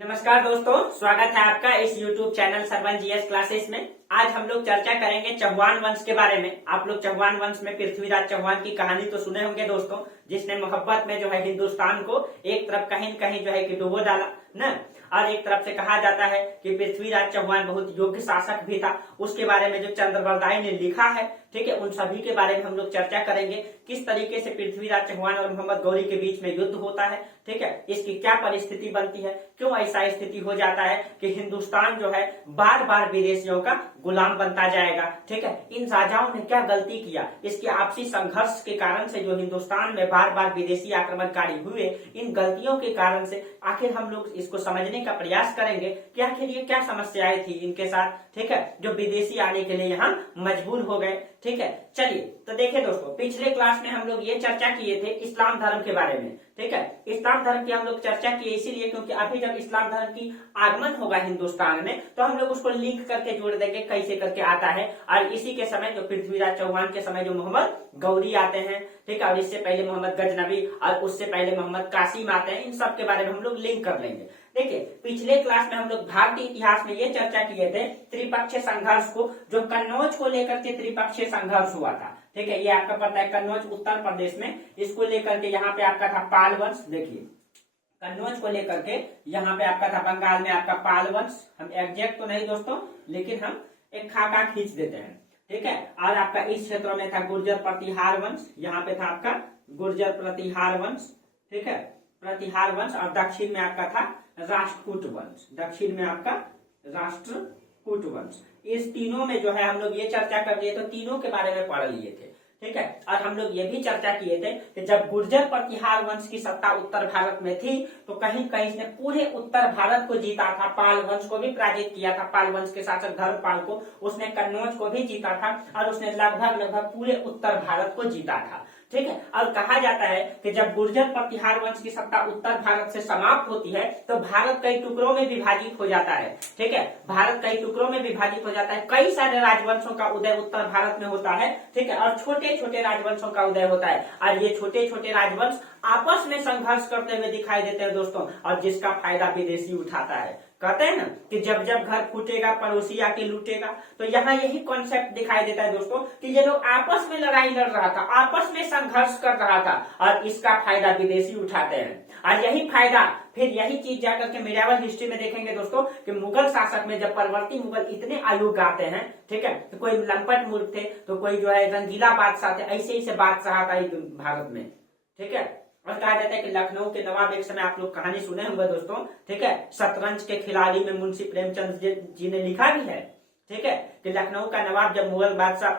नमस्कार दोस्तों, स्वागत है आपका इस YouTube channel Sarvan GS classes में। आज हम लोग चर्चा करेंगे चौहान वंश के बारे में। आप लोग चौहान वंश में पृथ्वीराज चौहान की कहानी तो सुने होंगे दोस्तों, जिसने मोहब्बत में जो है हिंदुस्तान को एक तरफ कहीं न कहीं जो है कि डुबो डाला न, और एक तरफ से कहा जाता है कि पृथ्वीराज चौहान बहुत योग्य शासक भी था। उसके बारे में जो चंद्रबरदाई ने लिखा है, ठीक है, उन सभी के बारे में हम लोग चर्चा करेंगे। किस तरीके से पृथ्वीराज चौहान और मोहम्मद गौरी के बीच में युद्ध होता है, ठीक है, इसकी क्या परिस्थिति बनती है, क्यों ऐसा स्थिति हो जाता है कि हिंदुस्तान जो है बार बार विदेशियों का गुलाम बनता जाएगा, ठीक है। इन राजाओं ने क्या गलती किया, इसके आपसी संघर्ष के कारण से जो हिंदुस्तान में बार बार विदेशी आक्रमणकारी हुए, इन गलतियों के कारण से आखिर हम लोग इसको समझने का प्रयास करेंगे कि आखिर ये क्या समस्याएं थी इनके साथ, ठीक है, जो विदेशी आने के लिए यहाँ मजबूर हो गए, ठीक है। चलिए तो देखिए दोस्तों, पिछले क्लास में हम लोग ये चर्चा किए थे इस्लाम धर्म के बारे में, ठीक है। इस्लाम धर्म की हम लोग चर्चा किए इसीलिए क्योंकि अभी जब इस्लाम धर्म की आगमन होगा हिंदुस्तान में तो हम लोग उसको लिंक करके जोड़ देंगे कैसे करके आता है। और इसी के समय जो पृथ्वीराज चौहान के समय जो मोहम्मद गौरी आते हैं, ठीक है, और इससे पहले मोहम्मद गजनबी और उससे पहले मोहम्मद कासिम आते हैं, इन सब के बारे में हम लोग लिंक कर लेंगे। देखिए पिछले क्लास में हम लोग भारतीय इतिहास में ये चर्चा किए थे त्रिपक्षीय संघर्ष को, जो कन्नौज को लेकर के त्रिपक्षीय संघर्ष हुआ था, ठीक है। ये आपका पता है कन्नौज उत्तर प्रदेश में, इसको लेकर के यहाँ पे आपका था पाल वंश। देखिए कन्नौज को लेकर के यहाँ पे आपका था बंगाल में आपका पाल वंश। हम एग्जैक्ट तो नहीं दोस्तों, लेकिन हम एक खाका खींच देते हैं, ठीक है। और आपका इस क्षेत्रों में था गुर्जर प्रतिहार वंश, यहाँ पे था आपका गुर्जर प्रतिहार वंश, ठीक है, प्रतिहार वंश। और दक्षिण में आपका था राष्ट्रकूट वंश, दक्षिण में आपका राष्ट्रकूट वंश। इस तीनों में जो है हम लोग ये चर्चा कर लिए, तो तीनों के बारे में पढ़ लिए थे, ठीक है। और हम लोग ये भी चर्चा किए थे कि जब गुर्जर प्रतिहार वंश की सत्ता उत्तर भारत में थी तो कहीं कहीं इसने पूरे उत्तर भारत को जीता था। पाल वंश को भी पराजित किया था, पाल वंश के शासक धर्मपाल को, उसने कन्नौज को भी जीता था और उसने लगभग पूरे उत्तर भारत को जीता था, ठीक है। और कहा जाता है कि जब गुर्जर प्रतिहार वंश की सत्ता उत्तर भारत से समाप्त होती है तो भारत कई टुकड़ों में विभाजित हो जाता है, ठीक है। भारत कई टुकड़ों में विभाजित हो जाता है, कई सारे राजवंशों का उदय उत्तर भारत में होता है, ठीक है, और छोटे छोटे राजवंशों का उदय होता है। और ये छोटे छोटे राजवंश आपस में संघर्ष करते हुए दिखाई देते हैं दोस्तों, और जिसका फायदा विदेशी उठाता है। कहते हैं ना कि जब जब घर फूटेगा पड़ोसी आके लूटेगा, तो यहाँ यही कॉन्सेप्ट दिखाई देता है दोस्तों कि ये लोग आपस में लड़ाई लड़ रहा था, आपस में संघर्ष कर रहा था, और इसका फायदा विदेशी उठाते हैं। और यही फायदा फिर यही चीज जाकर के मीडियावल हिस्ट्री में देखेंगे दोस्तों कि मुगल शासक में जब परवर्ती मुगल इतने आयुग आते हैं, ठीक है, तो कोई लंपट मूर्ख थे, तो कोई जो है रंगीला बादशाह थे, ऐसे ही से बादशाह था भारत में, ठीक है। और कहा जाता है कि लखनऊ के नवाब, एक समय आप लोग कहानी सुने होंगे दोस्तों, ठीक है, शतरंज के खिलाड़ी में मुंशी प्रेमचंद जी ने लिखा भी है, ठीक है, कि लखनऊ का नवाब जब मुगल बादशाह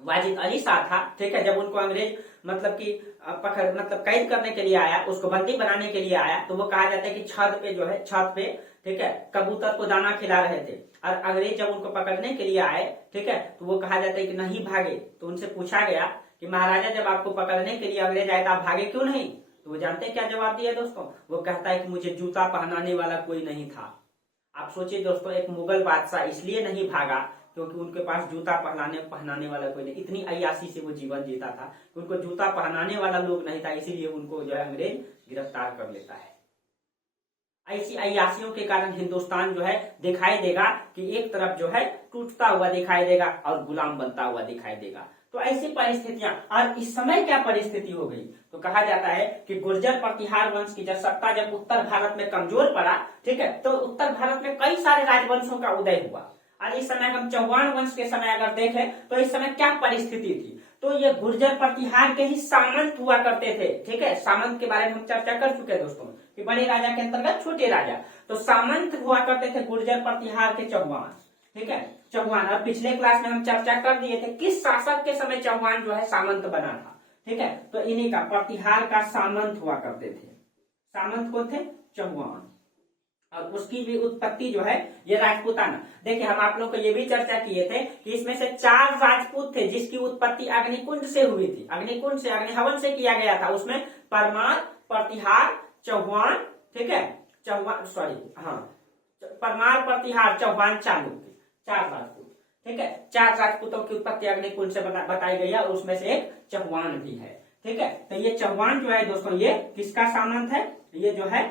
वाजिद अली शाह था, ठीक है, जब उनको अंग्रेज मतलब कि कैद करने के लिए आया, उसको बंदी बनाने के लिए आया, तो वो कहा जाता है कि छत पे जो है, छत पे, ठीक है, कबूतर को दाना खिला रहे थे। और अंग्रेज जब उनको पकड़ने के लिए आए, ठीक है, तो वो कहा जाता है कि नहीं भागे। तो उनसे पूछा गया कि महाराजा जब आपको पकड़ने के लिए अंग्रेज आए तो आप भागे क्यों नहीं? तो वो जानते हैं क्या जवाब दिया दोस्तों? वो कहता है कि मुझे जूता पहनाने वाला कोई नहीं था। आप सोचिए दोस्तों, एक मुगल बादशाह इसलिए नहीं भागा क्योंकि उनके पास जूता पहनाने वाला कोई नहीं। इतनी अय्याशी से वो जीवन जीता था कि उनको जूता पहनाने वाला लोग नहीं था, इसीलिए उनको जो है अंग्रेज गिरफ्तार कर लेता है। ऐसी अय्याशियों के कारण हिंदुस्तान जो है दिखाई देगा कि एक तरफ जो है टूटता हुआ दिखाई देगा और गुलाम बनता हुआ दिखाई देगा। तो ऐसी परिस्थितियां, और इस समय क्या परिस्थिति हो गई, तो कहा जाता है कि गुर्जर प्रतिहार वंश की सत्ता जब उत्तर भारत में कमजोर पड़ा, ठीक है, तो उत्तर भारत में कई सारे राजवंशों का उदय हुआ। और इस समय हम चौहान वंश के समय अगर देखें तो इस समय क्या परिस्थिति थी, तो ये गुर्जर प्रतिहार के ही सामंत हुआ करते थे, ठीक है। सामंत के बारे में हम चर्चा कर चुके हैं दोस्तों कि बड़े राजा के अंतर्गत छोटे राजा, तो सामंत हुआ करते थे गुर्जर प्रतिहार के चौहान, ठीक है, चौहान। और पिछले क्लास में हम चर्चा कर दिए थे किस शासक के समय चौहान जो है सामंत बना था, ठीक है, तो इन्हीं का प्रतिहार का सामंत हुआ करते थे। सामंत कौन थे? चौहान। और उसकी भी उत्पत्ति जो है ये राजपूताना। देखिए हम आप लोग को ये भी चर्चा किए थे कि इसमें से 4 राजपूत थे जिसकी उत्पत्ति अग्निकुंड से हुई थी, अग्निकुंड से, अग्निहवन से किया गया था। उसमें परमार, प्रतिहार, चौहान, ठीक है, परमार, प्रतिहार, चौहान, चालुक्य, 4 राजपूत, ठीक है। 4 राजपूतों की उत्पत्ति अग्निकुंड से बताई गई है और उसमें से एक चौहान भी है, ठीक है। तो ये चौहान जो है दोस्तों ये किसका सामंत है? ये जो है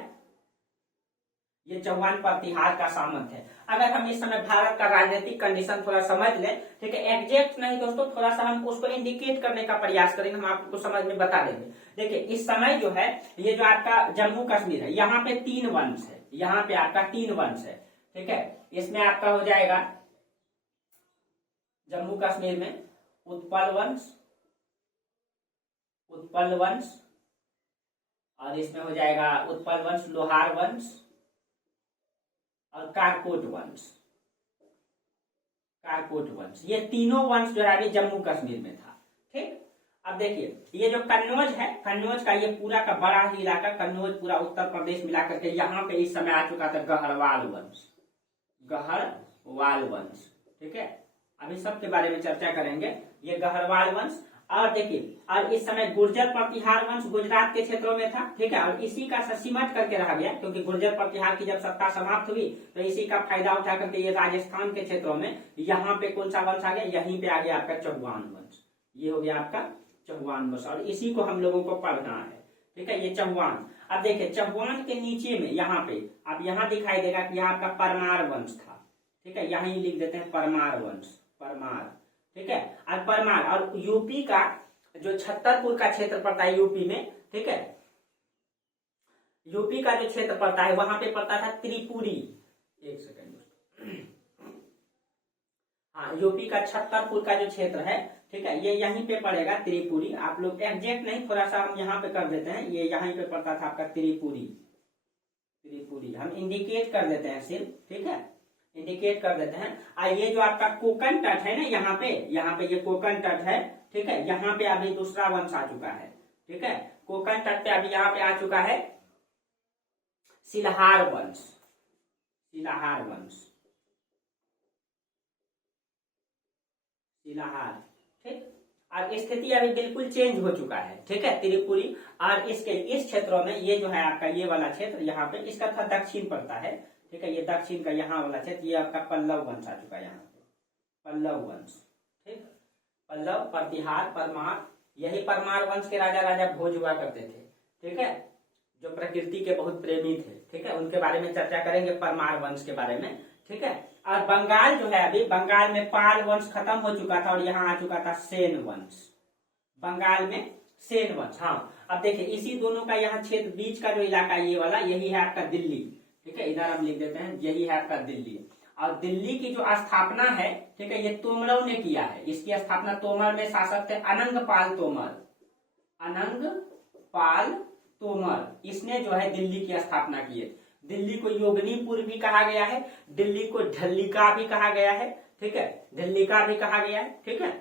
ये चौहान प्रतिहार का सामंत है। अगर हम इस समय भारत का राजनीतिक कंडीशन थोड़ा समझ लें, ठीक है, एग्जैक्ट नहीं दोस्तों, थोड़ा सा हम उसको इंडिकेट करने का प्रयास करेंगे, हम आपको समझ में बता देंगे। देखिए इस समय जो है ये जो आपका जम्मू कश्मीर है, यहाँ पे 3 वंश है, यहाँ पे आपका 3 वंश है, ठीक है। इसमें आपका हो जाएगा जम्मू कश्मीर में उत्पल वंश, उत्पल वंश, और इसमें हो जाएगा उत्पल वंश, लोहार वंश और कारकोट वंश, कारकोट वंश। ये तीनों वंश जो है अभी जम्मू कश्मीर में था, ठीक। अब देखिए ये जो कन्नौज है, कन्नौज का ये पूरा का बड़ा ही इलाका, कन्नौज पूरा उत्तर प्रदेश मिलाकर के यहाँ पे इस समय आ चुका था गहरवाल वंश, गहरवाल वंश, ठीक है। अभी सबके बारे में चर्चा करेंगे, ये गहरवाल वंश। और देखिए और इस समय गुर्जर प्रतिहार वंश गुजरात के क्षेत्रों में था, ठीक है, और इसी का सिमट करके रह गया, क्योंकि गुर्जर प्रतिहार की जब सत्ता समाप्त हुई तो इसी का फायदा उठा करके ये राजस्थान के क्षेत्रों में यहाँ पे कौन सा वंश आ गया, यहीं पे आ गया आपका चौहान वंश, ये हो गया आपका चौहान वंश, और इसी को हम लोगों को पढ़ना है, ठीक है, ये चौहान। अब देखिए चौहान के नीचे में यहाँ पे अब यहाँ दिखाई देगा कि यहाँ आपका परमार वंश था, ठीक है, यहीं लिख देते हैं परमार वंश, परमार, ठीक है। और परमार और यूपी का जो छतरपुर का क्षेत्र पड़ता है यूपी में, ठीक है, यूपी का जो क्षेत्र पड़ता है वहां पे पड़ता था त्रिपुरी, एक सेकंड, हाँ, यूपी का छतरपुर का जो क्षेत्र है, ठीक है, ये यहीं पे पड़ेगा त्रिपुरी। आप लोग एग्जैक्ट नहीं, थोड़ा सा हम यहाँ पे कर देते हैं, ये यहीं पे पड़ता था आपका त्रिपुरी, त्रिपुरी हम इंडिकेट कर देते हैं सिर्फ, ठीक है, इंडिकेट कर देते हैं। और ये जो आपका कोकन तट है ना, यहाँ पे ये कोकन तट है, ठीक है, यहाँ पे अभी दूसरा वंश आ चुका है, ठीक है, कोकन तट पे अभी यहाँ पे आ चुका है सिलहार वंश, सिलहार वंश, सिलहार, ठीक। और स्थिति अभी बिल्कुल चेंज हो चुका है, ठीक है, त्रिपुरी। और इसके इस क्षेत्रों में ये जो है आपका ये वाला क्षेत्र यहाँ पे इसका था दक्षिण पड़ता है, ठीक है, ये दक्षिण का यहाँ वाला क्षेत्र, ये आपका पल्लव वंश आ चुका है, यहाँ पे पल्लव वंश, ठीक, पल्लव, प्रतिहार, परमार, यही परमार वंश के राजा राजा भोज हुआ करते थे, ठीक है, जो प्रकृति के बहुत प्रेमी थे, ठीक है, उनके बारे में चर्चा करेंगे, परमार वंश के बारे में, ठीक है। और बंगाल जो है अभी बंगाल में पाल वंश खत्म हो चुका था और यहाँ आ चुका था सेन वंश, बंगाल में सेन वंश। हाँ अब देखिए इसी दोनों का यहाँ क्षेत्र बीच का जो इलाका ये वाला, यही है आपका दिल्ली, ठीक है, इधर हम लिख देते हैं, यही है आपका दिल्ली। और दिल्ली की जो स्थापना है, ठीक है, ये तोमरों ने किया है, इसकी स्थापना तोमर में शासक थे अनंग पाल तोमर, अनंग पाल तोमर, इसने जो है दिल्ली की स्थापना की है। दिल्ली को योगनीपुर भी कहा गया है, दिल्ली को ढल्लिका भी कहा गया है, ठीक है, ढल्लिका भी कहा गया है, ठीक है।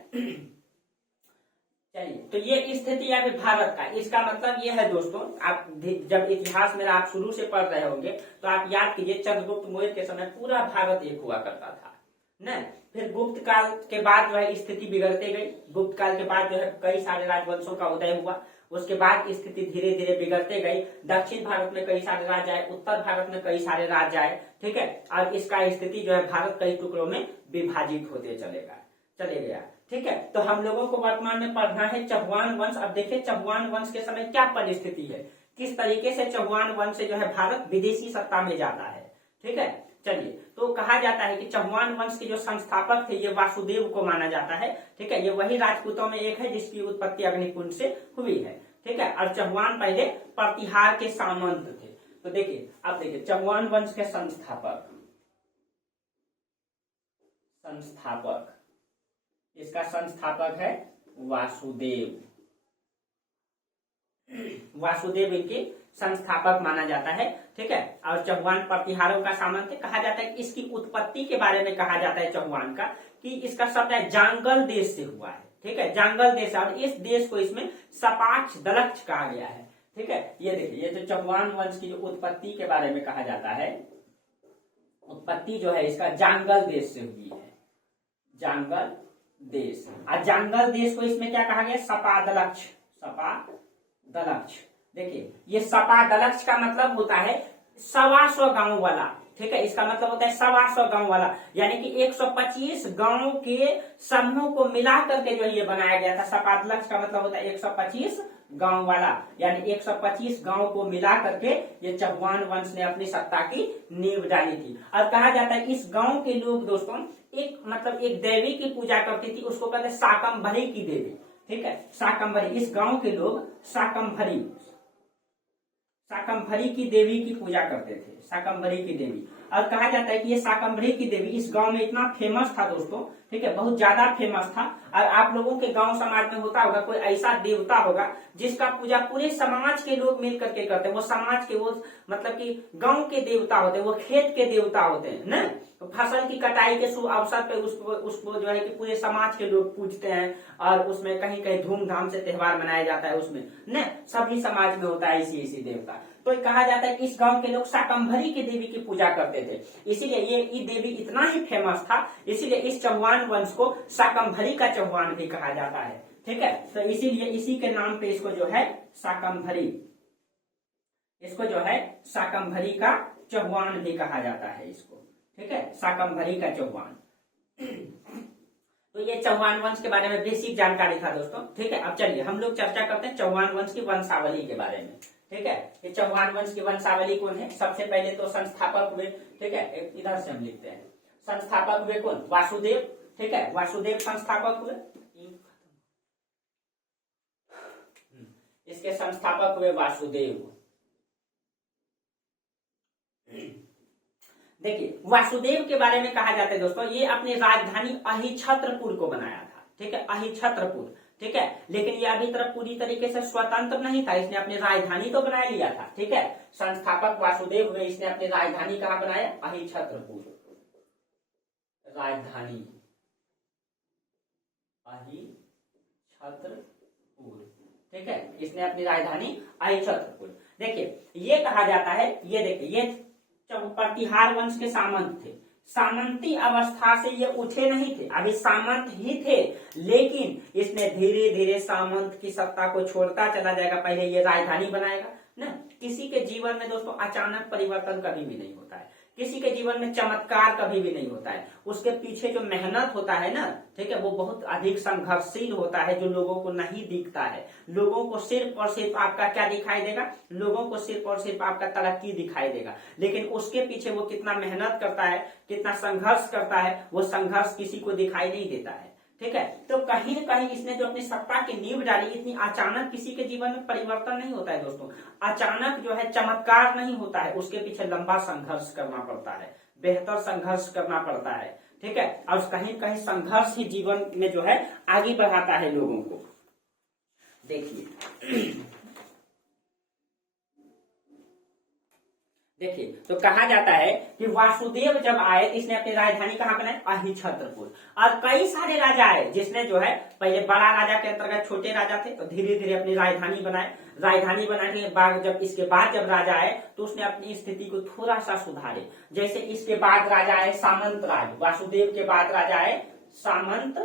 चलिए तो ये स्थिति है अभी भारत का, इसका मतलब ये है दोस्तों, आप जब इतिहास में आप शुरू से पढ़ रहे होंगे तो आप याद कीजिए चंद्रगुप्त मौर्य के समय पूरा भारत एक हुआ करता था न, फिर गुप्त काल के बाद जो है स्थिति बिगड़ते गई, गुप्त काल के बाद जो है कई सारे राजवंशों का उदय हुआ, उसके बाद स्थिति धीरे धीरे बिगड़ते गई, दक्षिण भारत में कई सारे राज्य आए, उत्तर भारत में कई सारे राज्य आए, ठीक है, और इसका स्थिति जो है भारत कई टुकड़ों में विभाजित होते चले गया, ठीक है। तो हम लोगों को वर्तमान में पढ़ना है चौहान वंश। अब देखिए चौहान वंश के समय क्या परिस्थिति है, किस तरीके से चौहान वंश से जो है भारत विदेशी सत्ता में जाता है, ठीक है। चलिए तो कहा जाता है कि चौहान वंश के जो संस्थापक थे ये वासुदेव को माना जाता है, ठीक है, ये वही राजपूतों में एक है जिसकी उत्पत्ति अग्निकुंड से हुई है, ठीक है। और चौहान पहले प्रतिहार के सामंत थे। तो देखिए अब देखिए चौहान वंश के संस्थापक, इसका संस्थापक है वासुदेव, वासुदेव इनके संस्थापक माना जाता है, ठीक है। और चौहान प्रतिहारों का सामंत कहा जाता है। इसकी उत्पत्ति के बारे में कहा जाता है चौहान का कि इसका शब्द है जांगल देश से हुआ है, ठीक है, जांगल देश, और इस देश को इसमें सपाक्ष दलक्ष कहा गया है, ठीक है। ये देखिए ये जो चौहान वंश की जो उत्पत्ति के बारे में कहा जाता है, उत्पत्ति जो है इसका जांगल देश से हुई है, जांगल देश। और जांगल देश को इसमें क्या कहा गया, सपादलक्ष, सपादलक्ष। देखिए ये सपादलक्ष का मतलब होता है 125 गांव वाला, ठीक है, इसका मतलब होता है 125 गांव वाला, यानी कि 125 गांव के समूह को मिला करके जो ये बनाया गया था। सपादलक्ष का मतलब होता है 125 गांव वाला, यानी 125 गांव को मिला करके ये चौहान वंश ने अपनी सत्ता की नींव डाली थी। और कहा जाता है इस गांव के लोग दोस्तों एक देवी की पूजा करती थी, उसको कहते हैं शाकंभरी की देवी। ठीक है, शाकंभरी, इस गांव के लोग शाकंभरी की देवी की पूजा करते थे, शाकंभरी की देवी। और कहा जाता है कि ये शाकंभरी की देवी इस गांव में इतना फेमस था दोस्तों, ठीक है, बहुत ज्यादा फेमस था। और आप लोगों के गांव समाज में होता होगा कोई ऐसा देवता होगा जिसका पूजा पूरे समाज के लोग मिल करके करते हैं। वो समाज के, वो मतलब कि गांव के देवता होते हैं, वो खेत के देवता होते हैं ना। तो फसल की कटाई के शुभ अवसर पे उसको जो है कि पूरे समाज के लोग पूजते हैं, और उसमें कहीं कहीं धूमधाम से त्योहार मनाया जाता है उसमें न, सभी समाज में होता है इसी देवता। तो कहा जाता है कि इस गांव के लोग शाकंभरी की देवी की पूजा करते थे, इसीलिए ये देवी इतना ही फेमस था, इसीलिए इस चौहान वंश को शाकंभरी का चौहान भी कहा जाता है। ठीक है, तो इसीलिए इसी के नाम पे इसको जो है शाकंभरी, इसको जो है शाकंभरी का चौहान भी कहा जाता है इसको। ठीक है, शाकंभरी का चौहान। तो ये चौहान वंश के बारे में बेसिक जानकारी था दोस्तों। ठीक है, अब चलिए हम लोग चर्चा करते हैं चौहान वंश की वंशावली के बारे में। ठीक है, ये चौहान वंश की वंशावली कौन है? सबसे पहले तो संस्थापक हुए। ठीक है, इधर से हम लिखते हैं, संस्थापक हुए कौन? वासुदेव। ठीक है, वासुदेव संस्थापक हुए, इसके संस्थापक हुए वासुदेव। देखिए, वासुदेव के बारे में कहा जाता है दोस्तों, ये अपनी राजधानी अहिछत्रपुर को बनाया था। ठीक है, अहिछत्रपुर। ठीक है, लेकिन ये अभी तक पूरी तरीके से स्वतंत्र नहीं था, इसने अपनी राजधानी तो बना लिया था। ठीक है, संस्थापक वासुदेव हुए, इसने अपनी राजधानी कहाँ बनाया? अहिछत्रपुर, राजधानी अहिछत्रपुर। ठीक है, इसने अपनी राजधानी अहिछत्रपुर। देखिए, ये कहा जाता है, ये देखिए, ये प्रतिहार वंश के सामंत थे। सामंती अवस्था से ये उठे नहीं थे, अभी सामंत ही थे, लेकिन इसने धीरे धीरे सामंत की सत्ता को छोड़ता चला जाएगा। पहले ये राजधानी बनाएगा ना। किसी के जीवन में दोस्तों अचानक परिवर्तन कभी भी नहीं होता है, किसी के जीवन में चमत्कार कभी भी नहीं होता है। उसके पीछे जो मेहनत होता है ना, ठीक है, वो बहुत अधिक संघर्षशील होता है, जो लोगों को नहीं दिखता है। लोगों को सिर्फ और सिर्फ आपका क्या दिखाई देगा? लोगों को सिर्फ और सिर्फ आपका तरक्की दिखाई देगा, लेकिन उसके पीछे वो कितना मेहनत करता है, कितना संघर्ष करता है, वो संघर्ष किसी को दिखाई नहीं देता है। ठीक है, तो कहीं न कहीं इसने जो अपनी सत्ता की नींव डाली, इतनी अचानक किसी के जीवन में परिवर्तन नहीं होता है दोस्तों। अचानक जो है चमत्कार नहीं होता है, उसके पीछे लंबा संघर्ष करना पड़ता है, बेहतर संघर्ष करना पड़ता है। ठीक है, और कहीं कहीं संघर्ष ही जीवन में जो है आगे बढ़ाता है लोगों को। देखिए, तो कहा जाता है कि वासुदेव जब आए, इसने अपनी राजधानी कहाँ बनाई? अहिछत्रपुर। और कई सारे राजा आए, जिसने जो है पहले बड़ा राजा के अंतर्गत छोटे राजा थे, तो धीरे धीरे अपनी राजधानी बनाए। राजधानी बनाने के बाद जब राजा आए, तो उसने अपनी स्थिति को थोड़ा सा सुधारे। जैसे इसके बाद राजा आए सामंत राज, वासुदेव के बाद राजा आए सामंत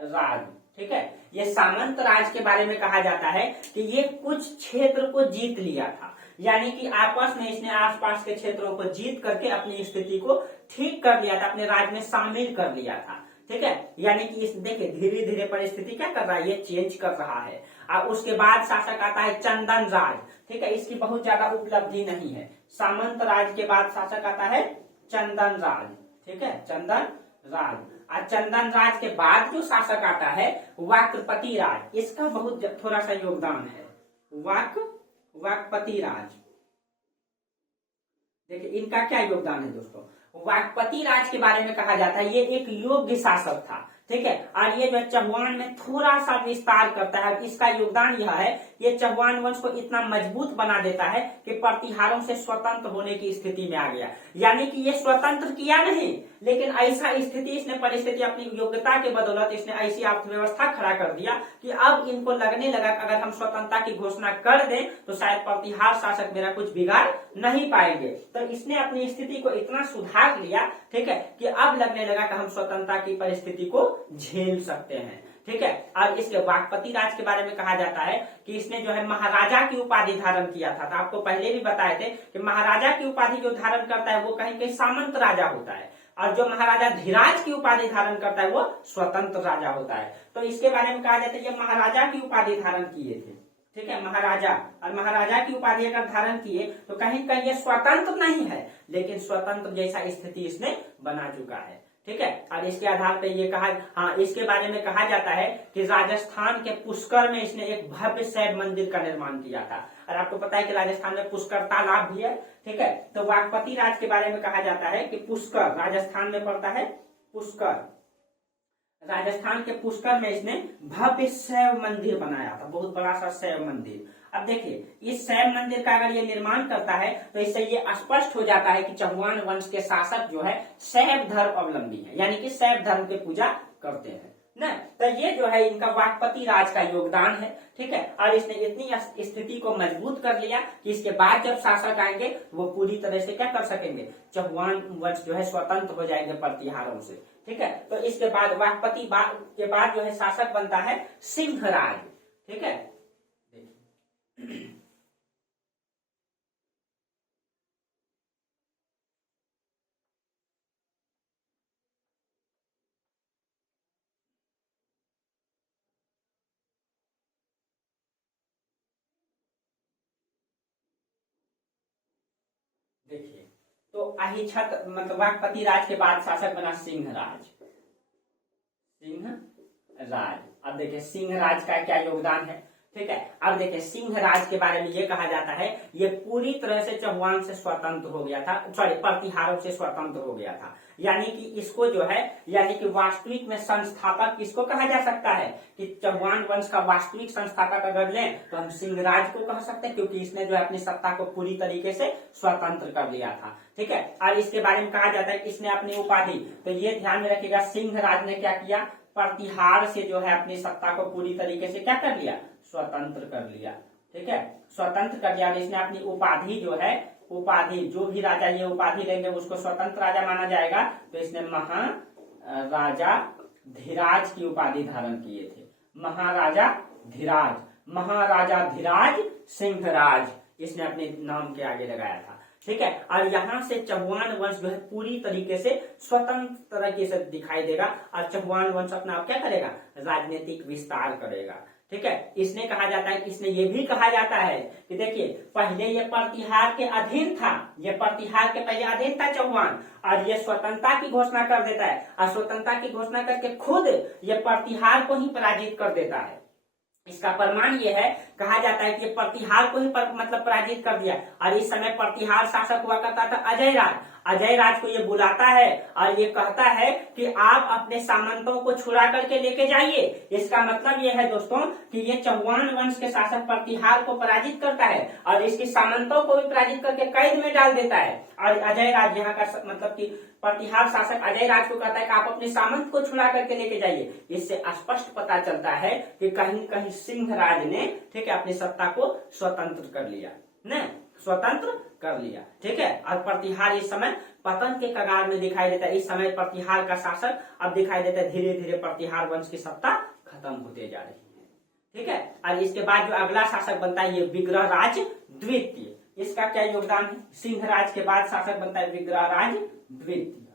राज। ठीक है, ये सामंत राज के बारे में कहा जाता है कि ये कुछ क्षेत्र को जीत लिया था, यानी कि आपस में इसने आसपास के क्षेत्रों को जीत करके अपनी स्थिति को ठीक कर लिया था, अपने राज्य में शामिल कर लिया था। ठीक है, यानी कि इस देखिए धीरे धीरे परिस्थिति क्या कर रहा है? ये चेंज कर रहा है। और उसके बाद शासक आता है चंदन राज। ठीक है, इसकी बहुत ज्यादा उपलब्धि नहीं है। सामंत राज के बाद शासक आता है चंदन राज। ठीक है, चंदन राज। और चंदन राज के बाद जो शासक आता है वाक्पति राज, इसका बहुत थोड़ा सा योगदान है। वाक्पति राज, देखिए इनका क्या योगदान है दोस्तों? वाक्पति राज के बारे में कहा जाता है ये एक योग्य शासक था। ठीक है, और ये जो चौहान में थोड़ा सा विस्तार करता है। इसका योगदान यह है, ये चौहान वंश को इतना मजबूत बना देता है कि प्रतिहारों से स्वतंत्र होने की स्थिति में आ गया। यानी कि ये स्वतंत्र किया नहीं, लेकिन ऐसा स्थिति इसने परिस्थिति अपनी योग्यता के बदौलत इसने ऐसी अर्थव्यवस्था खड़ा कर दिया कि अब इनको लगने लगा कि अगर हम स्वतंत्रता की घोषणा कर दें तो शायद प्रतिहार शासक मेरा कुछ बिगाड़ नहीं पाएंगे। तो इसने अपनी स्थिति को इतना सुधार लिया, ठीक है, कि अब लगने लगा कि हम स्वतंत्रता की परिस्थिति को झेल सकते हैं। ठीक है, और इसके वाक्पति राज के बारे में कहा जाता है कि इसने जो है महाराजा की उपाधि धारण किया था। तो आपको पहले भी बताए थे कि महाराजा की उपाधि जो धारण करता है वो कहीं कहीं सामंत राजा होता है। और जो महाराजा धीराज की उपाधि धारण करता है वो स्वतंत्र राजा होता है। तो इसके बारे में कहा जाता है ये महाराजा की उपाधि धारण किए थे, ठीक है, महाराजा, और महाराजा की उपाधि अगर धारण किए तो कहीं कहीं ये स्वतंत्र नहीं है, लेकिन स्वतंत्र जैसा स्थिति इसने बना चुका है, ठीक है। और इसके आधार पर ये कहा, हाँ, इसके बारे में कहा जाता है कि राजस्थान के पुष्कर में इसने एक भव्य शैव मंदिर का निर्माण किया था। और आपको पता है कि राजस्थान में पुष्कर तालाब भी है, ठीक है। तो वाकपति राज के बारे में कहा जाता है कि पुष्कर राजस्थान में पड़ता है, पुष्कर, राजस्थान के पुष्कर में इसने भव्य शैव मंदिर बनाया था, बहुत बड़ा सा शैव मंदिर। अब देखिए इस शैव मंदिर का अगर ये निर्माण करता है तो इससे ये स्पष्ट हो जाता है कि चौहान वंश के शासक जो है शैव धर्म अवलंबी है, यानी कि शैव धर्म की पूजा करते हैं ना। तो ये जो है इनका वाकपति राज का योगदान है, ठीक है। और इसने इतनी स्थिति को मजबूत कर लिया कि इसके बाद जब शासक आएंगे वो पूरी तरह से क्या कर सकेंगे, चौहान वंश जो है स्वतंत्र हो जाएंगे प्रतिहारों से, ठीक है। तो इसके बाद वाकपति के बाद जो है शासक बनता है सिंहराज, ठीक है। देखिए तो अहिछत मतलब वाकपति राज के बाद शासक बना सिंहराज, सिंहराज। अब देखिए सिंहराज का क्या योगदान है, ठीक है। अब देखिए सिंहराज के बारे में ये कहा जाता है ये पूरी तरह से चौहान से स्वतंत्र हो गया था, सॉरी प्रतिहारों से स्वतंत्र हो गया था। यानी कि इसको जो है, यानी कि वास्तविक में संस्थापक किसको कहा जा सकता है कि चौहान वंश का वास्तविक संस्थापक अगर लें तो हम सिंहराज को कह सकते हैं, क्योंकि इसने जो है अपनी सत्ता को पूरी तरीके से स्वतंत्र कर लिया था, ठीक है। और इसके बारे में कहा जाता है कि इसने अपनी उपाधि, तो ये ध्यान में रखिएगा सिंहराज ने क्या किया, प्रतिहार से जो है अपनी सत्ता को पूरी तरीके से क्या कर लिया, स्वतंत्र कर लिया, ठीक है, स्वतंत्र कर लिया। और इसने अपनी उपाधि जो है, उपाधि जो भी राजा ये उपाधि लेंगे उसको स्वतंत्र राजा माना जाएगा। तो इसने महाराजा धीराज की उपाधि धारण किए थे, महाराजा धीराज, महाराजा धीराज सिंहराज इसने अपने नाम के आगे लगाया था, ठीक है। और यहाँ से चौहान वंश जो है पूरी तरीके से स्वतंत्र तरीके से दिखाई देगा और चौहान वंश अपना आप क्या करेगा, राजनीतिक विस्तार करेगा, ठीक है। इसने कहा जाता है, इसने ये भी कहा जाता है कि देखिए पहले ये प्रतिहार के अधीन था, ये प्रतिहार के पहले अधीन था चौहान, और ये स्वतंत्रता की घोषणा कर देता है और स्वतंत्रता की घोषणा करके खुद ये प्रतिहार को ही पराजित कर देता है। इसका प्रमाण ये है, कहा जाता है कि प्रतिहार को ही मतलब पराजित कर दिया। और इस समय प्रतिहार शासक हुआ करता था अजय राज। अजय राज को ये बुलाता है और ये कहता है कि आप अपने सामंतों को छुड़ा करके लेके जाइए। इसका मतलब ये है दोस्तों कि ये चौहान वंश के शासक प्रतिहार को पराजित करता है और इसके सामंतों को भी पराजित करके कैद में डाल देता है। और अजय राज यहाँ का मतलब कि प्रतिहार शासक अजय राज को कहता है कि आप अपने सामंत को छुड़ा करके लेके जाइए। इससे स्पष्ट पता चलता है कि कहीं कहीं सिंहराज ने, ठीक है, अपनी सत्ता को स्वतंत्र कर लिया, न स्वतंत्र कर लिया, ठीक है। और प्रतिहार इस समय पतन के कगार में दिखाई देता है। इस समय प्रतिहार का शासक अब दिखाई देता है, धीरे धीरे प्रतिहार वंश की सत्ता खत्म होते जा रही है, ठीक है। और इसके बाद जो अगला शासक बनता है ये विग्रहराज द्वितीय। इसका क्या योगदान है, सिंहराज के बाद शासक बनता है विग्रहराज द्वितीय।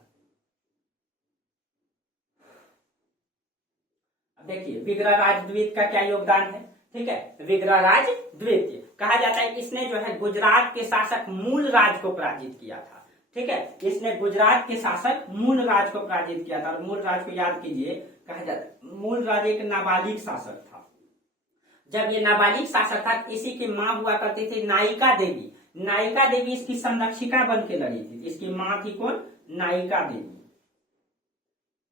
देखिए विग्रहराज द्वितीय का क्या योगदान है, ठीक है। विग्रहराज द्वितीय कहा जाता है कि इसने जो है गुजरात के शासक मूलराज को पराजित किया था, ठीक है। इसने गुजरात के शासक मूलराज को पराजित किया था। और मूलराज को याद कीजिए, कहा जाता है मूलराज एक नाबालिग शासक था। जब ये नाबालिग शासक था, इसी की माँ हुआ करती थी नायिका देवी। नायिका देवी इसकी संरक्षिका बन के लड़ी थी। इसकी माँ थी कौन, नायिका देवी,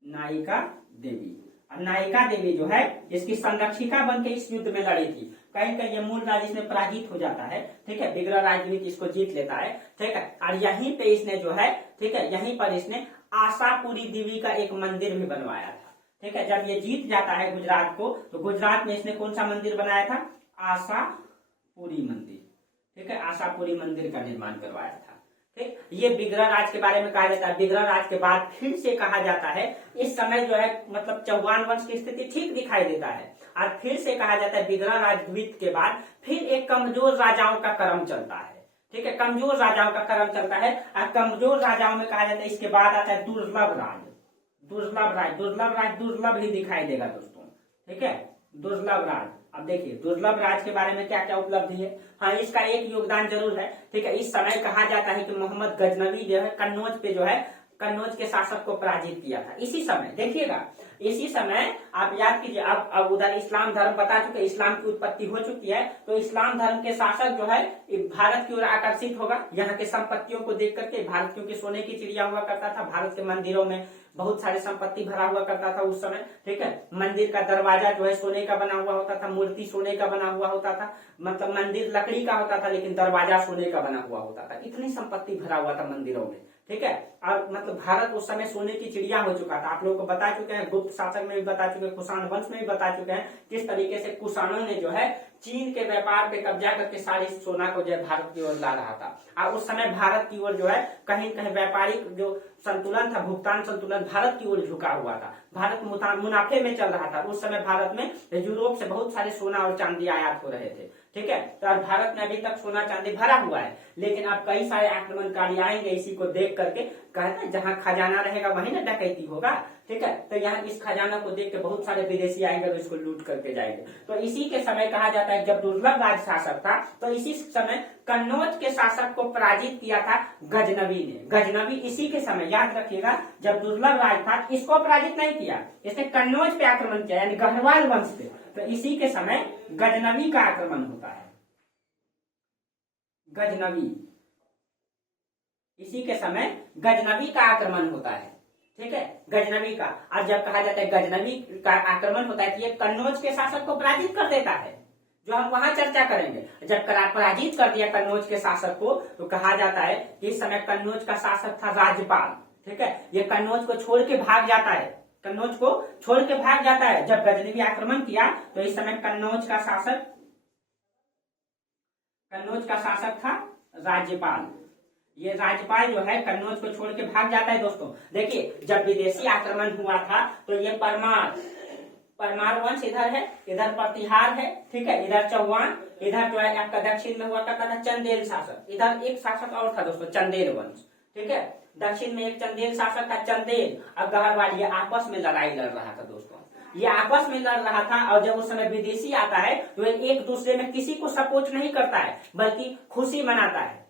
नायिका देवी। नायिका देवी जो है इसकी संरक्षिका बन के इस युद्ध में लड़ी थी। कहीं कहीं ये मूलराज इसमें पराजित हो जाता है, ठीक है। विग्रहराज द्वितीय इसको जीत लेता है, ठीक है। और यहीं पे इसने जो है, ठीक है, यहीं पर इसने आशापुरी देवी का एक मंदिर भी बनवाया था, ठीक है। जब ये जीत जाता है गुजरात को, तो गुजरात में इसने कौन सा मंदिर बनाया था, आशापुरी मंदिर, ठीक है, आशापुरी मंदिर का निर्माण करवाया था, ठीक। ये विग्रहराज के बारे में कहा जाता है। विग्रहराज के बाद फिर से कहा जाता है, इस समय जो है मतलब चौहान वंश की स्थिति ठीक दिखाई देता है और फिर से कहा जाता है विग्रहराज द्वितीय के बाद फिर एक कमजोर राजाओं का क्रम चलता है, ठीक है, कमजोर राजाओं का क्रम चलता है और कमजोर राजाओं में कहा जाता है। इसके बाद आता है दुर्लभ राज। दुर्लभ ही दिखाई देगा दोस्तों, ठीक है, दुर्लभ राज। अब देखिए दुर्लभ राज के बारे में क्या क्या उपलब्धि है। हाँ, इसका एक योगदान जरूर है, ठीक है। इस समय कहा जाता है कि मोहम्मद गजनवी जो है कन्नौज पे जो है कन्नौज के शासक को पराजित किया था। इसी समय देखिएगा, इसी समय आप याद कीजिए, अब उधर इस्लाम धर्म बता चुके, इस्लाम की उत्पत्ति हो चुकी है, तो इस्लाम धर्म के शासक जो है भारत की ओर आकर्षित होगा। यहाँ के संपत्तियों को देख करके, भारत क्योंकि सोने की चिड़िया हुआ करता था, भारत के मंदिरों में बहुत सारी संपत्ति भरा हुआ करता था उस समय, ठीक है। मंदिर का दरवाजा जो है सोने का बना हुआ होता था, मूर्ति सोने का बना हुआ होता था, मतलब मंदिर लकड़ी का होता था लेकिन दरवाजा सोने का बना हुआ होता था। इतनी संपत्ति भरा हुआ था मंदिरों में, ठीक है। और मतलब भारत उस समय सोने की चिड़िया हो चुका था। आप लोगों को बता चुके हैं, गुप्त शासक में भी बता चुके हैं, कुषाण वंश में भी बता चुके हैं किस तरीके से कुषाणों ने जो है चीन के व्यापार पे कब्जा करके सारी सोना को जो है भारत की ओर ला रहा था। और उस समय भारत की ओर जो है कहीं कहीं व्यापारिक जो संतुलन था, भुगतान संतुलन भारत की ओर झुका हुआ था। भारत मुनाफे में चल रहा था। उस समय भारत में यूरोप से बहुत सारे सोना और चांदी आयात हो रहे थे, ठीक है। तो आज भारत में अभी तक सोना चांदी भरा हुआ है, लेकिन अब कई सारे आक्रमणकारी आएंगे इसी को देख करके। कहते हैं जहाँ खजाना रहेगा वहीं ना डकैती होगा, ठीक है। तो यहाँ इस खजाना को देख के बहुत सारे विदेशी आएंगे और इसको लूट करके जाएंगे। तो इसी के समय कहा जाता है जब दुर्लभ राज शासक था, तो इसी समय कन्नौज के शासक को पराजित किया था गजनवी ने। गजनवी इसी के समय, याद रखिएगा, जब दुर्लभ राज था इसको पराजित नहीं किया, इसने कन्नौज पे आक्रमण किया, यानी गढ़वाल वंश पे। तो इसी के समय गजनवी का आक्रमण होता है। गजनवी, इसी के समय गजनवी का आक्रमण होता है, ठीक है, गजनवी का। और जब कहा जाता है गजनवी का आक्रमण होता है कि ये कन्नौज के शासक को पराजित कर देता है, जो हम वहां चर्चा करेंगे। जब पराजित कर दिया कन्नौज के शासक को, तो कहा जाता है कि इस समय कन्नौज का शासक था राज्यपाल, ठीक है। ये कन्नौज को छोड़ के भाग जाता है, कन्नौज को छोड़ के भाग जाता है। जब गजनवी आक्रमण किया तो इस समय कन्नौज का शासक था राज्यपाल। ये राज्यपाल जो है कन्नौज को छोड़ के भाग जाता है। दोस्तों देखिए, जब विदेशी आक्रमण हुआ था तो ये परमार वंश इधर है, इधर प्रतिहार है, ठीक है, इधर चौहान, इधर जो है आपका दक्षिण में हुआ करता था चंदेल शासक। इधर एक शासक और था दोस्तों, चंदेल वंश, ठीक है। दक्षिण में एक चंदेल शासक था, चंदेल और गहरवाल। ये आपस में लड़ाई लड़ रहा था दोस्तों, ये आपस में लड़ रहा था। और जब उस समय विदेशी आता है तो एक दूसरे में किसी को सपोर्ट नहीं करता है, बल्कि खुशी मनाता है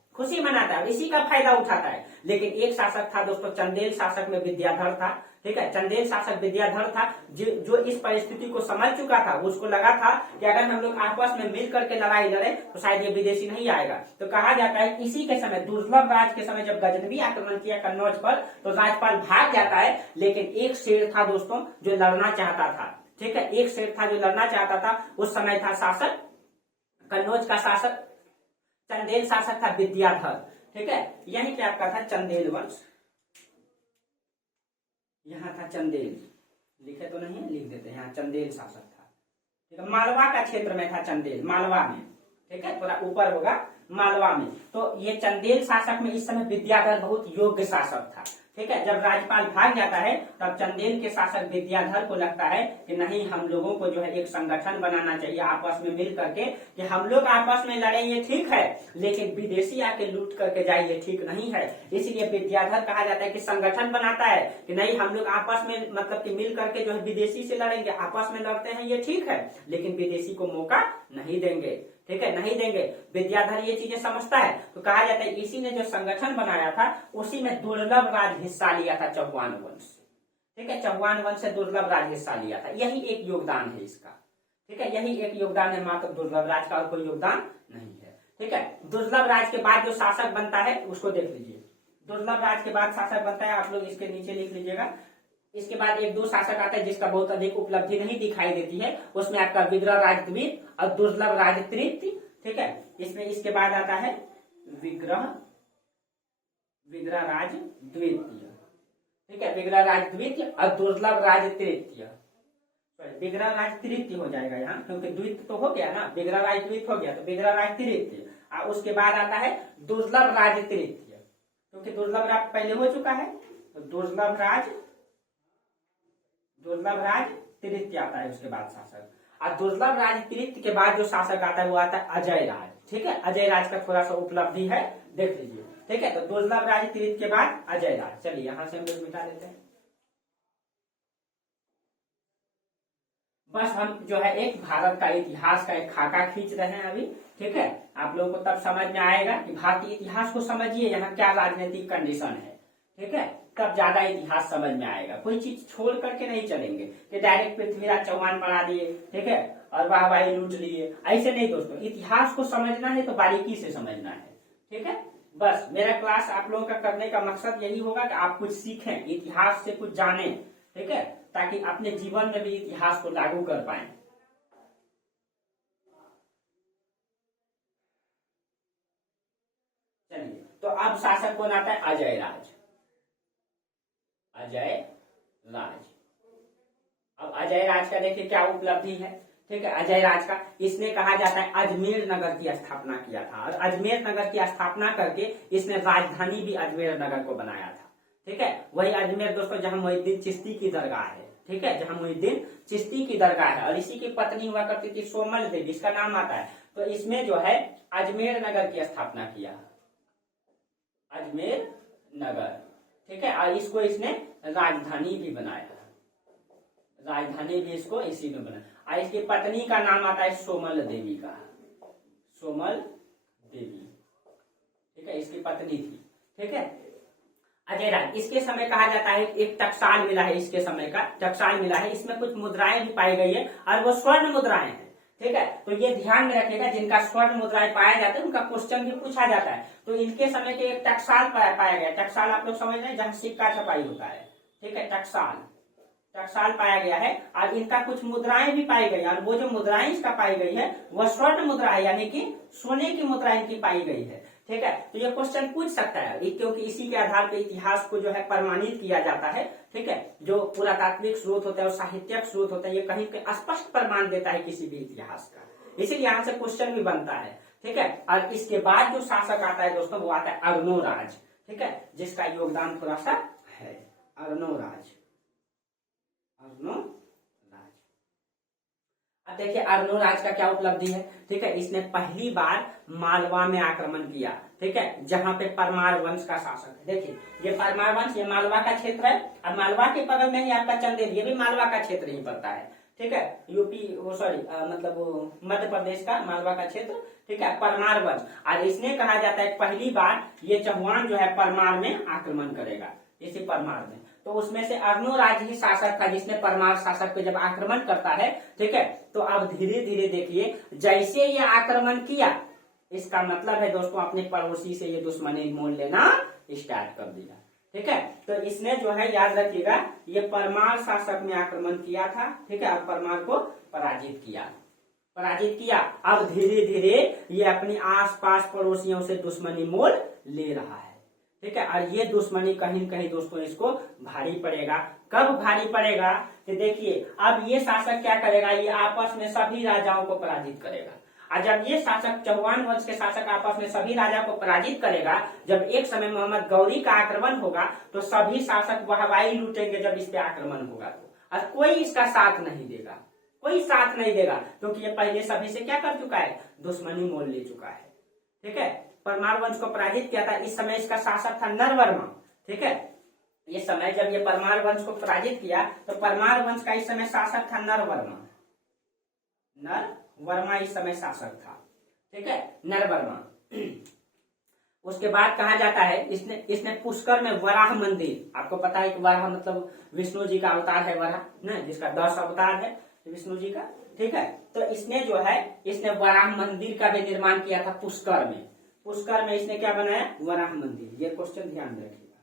और इसी का फायदा उठाता है। लेकिन एक शासक था दोस्तों, चंदेल शासक में विद्याधर था, ठीक है। चंदेल शासक विद्याधर था जो इस परिस्थिति को समझ चुका था। उसको लगा था कि अगर हम लोग आपस में मिल करके लड़ाई लड़े तो शायद ये विदेशी नहीं आएगा। तो कहा जाता है इसी के समय, दुर्लभ राज के समय, जब गजनवी आक्रमण किया कन्नौज पर, तो राज्यपाल भाग जाता है। लेकिन एक शेर था दोस्तों जो लड़ना चाहता था, ठीक है, एक शेर था जो लड़ना चाहता था। उस समय था शासक, कन्नौज का शासक चंदेल शासक था विद्याधर, ठीक है। यहीं पे आपका था चंदेल वंश, यहाँ था चंदेल, लिखे तो नहीं है, लिख देते हैं, यहाँ चंदेल शासक था, ठीक है। मालवा का क्षेत्र में था चंदेल, मालवा में, ठीक है, थोड़ा ऊपर होगा मालवा में। तो ये चंदेल शासक में इस समय विद्याधर बहुत योग्य शासक था, ठीक है। जब राज्यपाल भाग जाता है तब चंदेल के शासक विद्याधर को लगता है कि नहीं, हम लोगों को जो है एक संगठन बनाना चाहिए आपस में मिल करके, कि हम लोग आपस में लड़े ये ठीक है, लेकिन विदेशी आके लूट करके जाए ये ठीक नहीं है। इसलिए विद्याधर कहा जाता है कि संगठन बनाता है कि नहीं, हम लोग आपस में मतलब कि मिल करके जो है विदेशी से लड़ेंगे, आपस में लड़ते हैं ये ठीक है, लेकिन विदेशी को मौका नहीं देंगे, ठीक है, नहीं देंगे। विद्याधर ये चीजें समझता है। तो कहा जाता है इसी ने जो संगठन बनाया था उसी में दुर्लभ राज हिस्सा लिया था, चौहान वंश, ठीक है, चौहान वंश से दुर्लभ राज हिस्सा लिया था। यही एक योगदान है इसका, ठीक है, यही एक योगदान है मात्र दुर्लभ राज का, और कोई योगदान नहीं है, ठीक है। दुर्लभ राज के बाद जो शासक बनता है उसको देख लीजिए। दुर्लभ राज के बाद शासक बनता है, आप लोग इसके नीचे लिख लीजिएगा। इसके बाद एक दो शासक आता है जिसका बहुत अधिक उपलब्धि नहीं दिखाई देती है, उसमें आपका विग्रह राज द्वितीय और दुर्लभ राज तृतीय, ठीक है। इसमें इसके बाद आता है विग्रह राज द्वितीय, ठीक है, विग्रह राज द्वितीय और दुर्लभ राज तृतीय। विग्रह राज तृतीय हो जाएगा यहाँ, क्योंकि द्वितीय तो हो गया ना, विग्रह राज द्वितीय हो गया तो विग्रह राज तृतीय। और उसके बाद आता है दुर्लभ राज तृतीय, क्योंकि दुर्लभ राज पहले हो चुका है, तो दुर्लभ राज तृतीय आता है उसके बाद शासक। और दुर्लभ राज तृतीय के बाद जो शासक आता है वो आता है अजय राज। ठीक है, अजय राज का थोड़ा सा उपलब्धि है, देख लीजिए। ठीक है, तो दुर्लभ राज तीर्थ के बाद अजय राज। चलिए यहां से हम लोग मिटा देते हैं। बस हम जो है एक भारत का इतिहास का एक खाका खींच रहे हैं अभी। ठीक है, आप लोगों को तब समझ में आएगा कि भारतीय इतिहास को समझिए, यहाँ क्या राजनीतिक कंडीशन है। ठीक है, तब ज्यादा इतिहास समझ में आएगा। कोई चीज छोड़ करके नहीं चलेंगे कि डायरेक्ट पृथ्वीराज चौहान बना दिए, ठीक है, और वाहवाही लूट लिए, ऐसे नहीं दोस्तों। इतिहास को समझना है तो बारीकी से समझना है। ठीक है, बस मेरा क्लास आप लोगों का करने का मकसद यही होगा कि आप कुछ सीखें, इतिहास से कुछ जानें। ठीक है, ताकि अपने जीवन में भी इतिहास को लागू कर पाए। चलिए, तो अब शासक कौन आता है? अजय राज। अजय राज। अब अजय राज का देखिए क्या उपलब्धि है। ठीक है, अजय राज का इसने कहा जाता है अजमेर नगर की स्थापना किया था, और अजमेर नगर की स्थापना करके इसने राजधानी भी अजमेर नगर को बनाया था। ठीक है, वही अजमेर दोस्तों जहां मोहिउद्दीन चिश्ती की दरगाह है। ठीक है, जहां मोहिउद्दीन चिश्ती की दरगाह है, और इसी की पत्नी हुआ करती थी सोमल देवी, इसका नाम आता है। तो इसमें जो है अजमेर नगर की स्थापना किया, अजमेर नगर। ठीक है, और इसको इसने राजधानी भी बनाया, राजधानी भी इसको इसी में बनाया। और इसकी पत्नी का नाम आता है सोमल देवी का, सोमल देवी। ठीक है, इसकी पत्नी थी। ठीक है, अजय राज, इसके समय कहा जाता है एक टकसाल मिला है, इसके समय का टकसाल मिला है, इसमें कुछ मुद्राएं भी पाई गई है, और वो स्वर्ण मुद्राएं हैं। ठीक है, तो ये ध्यान में रखिएगा, जिनका स्वर्ण मुद्राएं पाया जाता है उनका क्वेश्चन भी पूछा जाता है। तो इनके समय के एक टकसाल पाया गया। टकसाल आप लोग समझ रहे हैं, जहां सिक्का छपाई होता है। ठीक है, टकसाल, टकसाल पाया गया है, और इनका कुछ मुद्राएं भी पाई गई, और वो जो मुद्राएं इसका पाई गई है वह स्वर्ण मुद्रा है, यानी कि सोने की मुद्रा इनकी पाई गई है। ठीक है, तो ये क्वेश्चन पूछ सकता है, क्योंकि इसी के आधार पर इतिहास को जो है प्रमाणित किया जाता है। ठीक है, जो पुरातात्विक स्रोत होता है और साहित्यिक स्रोत होता है, ये कहीं पे स्पष्ट प्रमाण देता है किसी भी इतिहास का, इसीलिए यहाँ से क्वेश्चन भी बनता है। ठीक है, और इसके बाद जो शासक आता है दोस्तों, वो आता है अर्णोराज। ठीक है, जिसका योगदान थोड़ा सा है, अर्णोराज, अर्णोराज। अब देखिए अर्णोराज का क्या उपलब्धि है। ठीक है, इसने पहली बार मालवा में आक्रमण किया। ठीक है, जहां पे परमार वंश का शासक है। देखिए ये परमार वंश, ये मालवा का क्षेत्र है, और मालवा के बगल में ही आपका चंदेल, ये भी मालवा का क्षेत्र ही पड़ता है। ठीक है, यूपी वो सॉरी मतलब मध्य प्रदेश का मालवा का क्षेत्र। ठीक है, परमार वंश, और इसने कहा जाता है पहली बार ये चौहान जो है परमार में आक्रमण करेगा, इसी परमार में। तो उसमें से अर्णोराज ही शासक था जिसने परमार शासक पे जब आक्रमण करता है। ठीक है, तो अब धीरे धीरे देखिए, जैसे ये आक्रमण किया, इसका मतलब है दोस्तों अपने पड़ोसी से ये दुश्मनी मोल लेना स्टार्ट कर दिया। ठीक है, तो इसने जो है याद रखिएगा, ये परमार शासक में आक्रमण किया था। ठीक है, अब परमार को पराजित किया, पराजित किया। अब धीरे धीरे ये अपनी आसपास पड़ोसियों से दुश्मनी मोल ले रहा है। ठीक है, और ये दुश्मनी कहीं न कहीं दोस्तों इसको भारी पड़ेगा। कब भारी पड़ेगा? कि देखिए अब ये शासक क्या करेगा, ये आपस में सभी राजाओं को पराजित करेगा। और जब ये शासक चौहान वंश के शासक आपस में सभी राजा को पराजित करेगा, जब एक समय मोहम्मद गौरी का आक्रमण होगा, तो सभी शासक वाहवाही लूटेंगे जब इस पे आक्रमण होगा तो, और कोई इसका साथ नहीं देगा, कोई साथ नहीं देगा, क्योंकि ये पहले सभी से क्या कर चुका है, दुश्मनी मोल ले चुका है। ठीक है, परमार वंश को पराजित किया था। इस समय इसका शासक था नरवर्मा। ठीक है, इस समय जब ये परमार वंश को पराजित किया, तो परमार वंश का इस समय शासक था नरवर्मा, नरवर्मा इस समय शासक था। ठीक है, नरवर्मा। उसके बाद कहा जाता है इसने पुष्कर में वराह मंदिर, आपको पता है कि वराह मतलब विष्णु जी का अवतार है, वराह ना, जिसका 10 अवतार है विष्णु जी का। ठीक है, तो इसने जो है इसने वराह मंदिर का भी निर्माण किया था पुष्कर में। पुष्कर में इसने क्या बनाया, वराह मंदिर। ये क्वेश्चन ध्यान में रखिएगा,